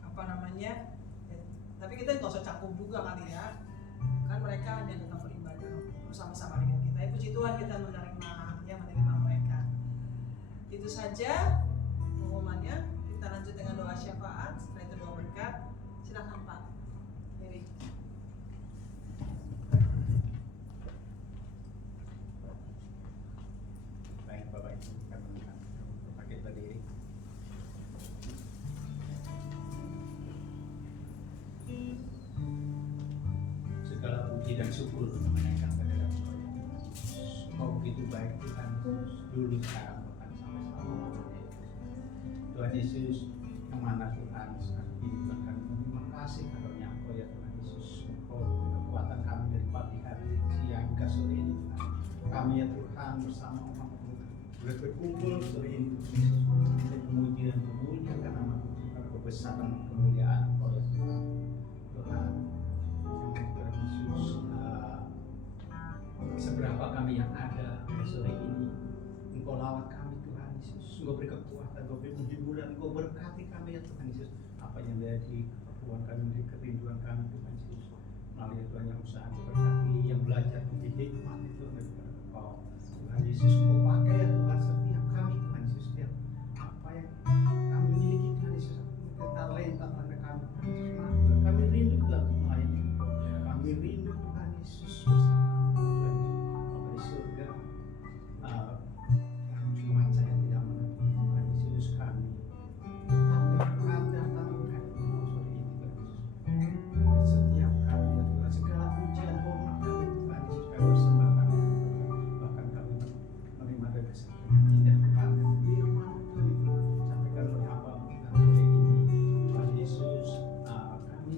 apa namanya? Ya, tapi kita nggak usah cakung juga kali ya. Kan mereka hanya datang beribadah bersama-sama dengan kita. Puji Tuhan kita menerima mereka. Itu saja pengumumannya. Kita lanjut dengan doa syafaat. Setelah itu doa berkat. Silakan Pak Heri. Baik Bapak Ibu, kami bangkit berdiri. Segala puji dan syukur menaikkan ke dalam surga. Kau begitu baik Tuhan, dulu sekarang bahkan sampai selamanya. Tuhan Tuhan Yesus, yang mana Tuhan saat ini Tuhan kami terima kasih karunia Engkau ya Tuhan Yesus. Engkau kekuatan kami dari pagi hari siang hingga sore ini Tuhan. Kami ya Tuhan bersama umat boleh berkumpul sore ini Tuhan Yesus untuk memuji dan memuliakan nama Tuhan, kebesaran kemuliaan Engkau ya Tuhan. Tuhan Tuhan Yesus, seberapa kami yang ada sore ini, Engkau lawat kami Tuhan Yesus. Engkau beri kekuatan, Engkau beri penghiburan, Engkau berkati kami ya Tuhan Yesus. Apa yang menjadi keperluan kami, menjadi kerinduan kami Tuhan Yesus. Melalui Tuhan yang usaha berkati, yang belajar menjadi hikmat itu daripada Engkau Tuhan Yesus. Engkau pakai ya Tuhan setiap kami Tuhan Yesus. Setiap apa yang kami miliki Tuhan Yesus, talenta kami Tuhan Yesus. Kami rindu Tuhan untuk melayani Engkau. Kami rindu Tuhan Yesus bersama Tuhan Bapa di surga. Cuma saya tidak mengerti Tuhan Yesus, kami Tuhan datang sore ini Tuhan Yesus. Dan setiap kami ya Tuhan, segala pujian hormat kami Tuhan Yesus kami persembahkan kepada Tuhan. Bahkan kami menerima dari kesempatan indah Tuhan dan firman Tuhan itu sampaikan oleh hamba-Mu Tuhan sore ini Tuhan Yesus. Kami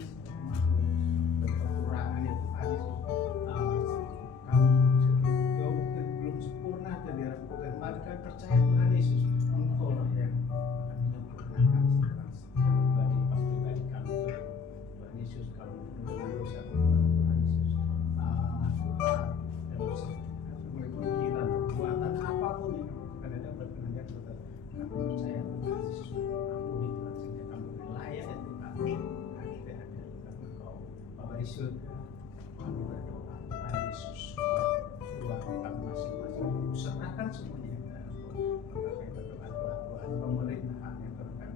berkekurangan ya Tuhan Yesus. Kami jauh dan belum sempurna dan dirampungkan. Mari kami percaya Tuhan Yesus, Engkau lah yang akan menyempurnakan setiap pribadi lepas pribadi kami Tuhan Yesus. Kalau dengan dosa Tuhan Yesus, Tuhan mulai pikiran, perbuatan apapun yang kami ada berkenan Tuhan, kami percaya Tuhan Yesus ampuni Tuhan sehingga kami layak ya Tuhan. Kami tidak ada Tuhan Engkau Bapa di surga. Kami berdoa Tuhan Yesus, buat kami masing-masing serahkan semuanya kepada Engkau. Kami berdoa Tuhan pemerintahan yang Tuhan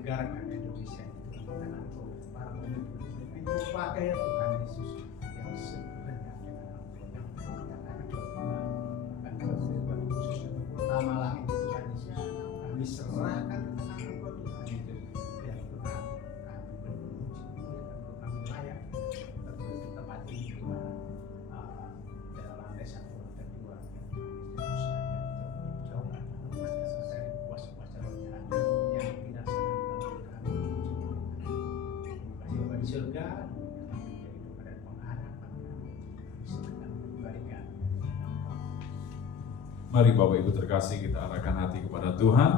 negara kami Indonesia ini Tuhan tangan Engkau, para pemimpin Engkau pakai ya Tuhan Yesus yang sebenarnya dengan Engkau yang menyatakan Tuhan akan berfirman khusus untuk pertama langit Tuhan Yesus. Kami serahkan ke tangan Engkau Tuhan Yesus, biar Tuhan kami berpuji Engkau, kami layak tempat ini Tuhan. Dalam lantai 1 lantai 2 jauhkan dari kuasa-kuasa roh jahat yang tidak senang dalam kami. Terima kasih Bapa di surga, kami menjadi kepada pengharapan kami. Kami serahkan kembalikan. Mari Bapak Ibu terkasih, kita arahkan hati kepada Tuhan.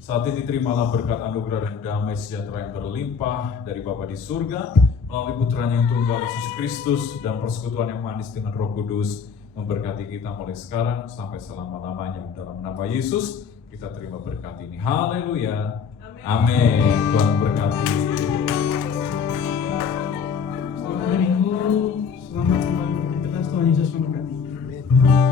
Saat ini terimalah berkat anugerah dan damai sejahtera yang berlimpah dari Bapa di surga melalui putranya yang tunggal Yesus Kristus, dan persekutuan yang manis dengan Roh Kudus memberkati kita mulai sekarang sampai selama-lamanya. Dalam nama Yesus kita terima berkat ini. Haleluya. Amin. Tuhan berkati. Selamat hari Minggu, selamat kembali beraktivitas. Tuhan Yesus memberkati.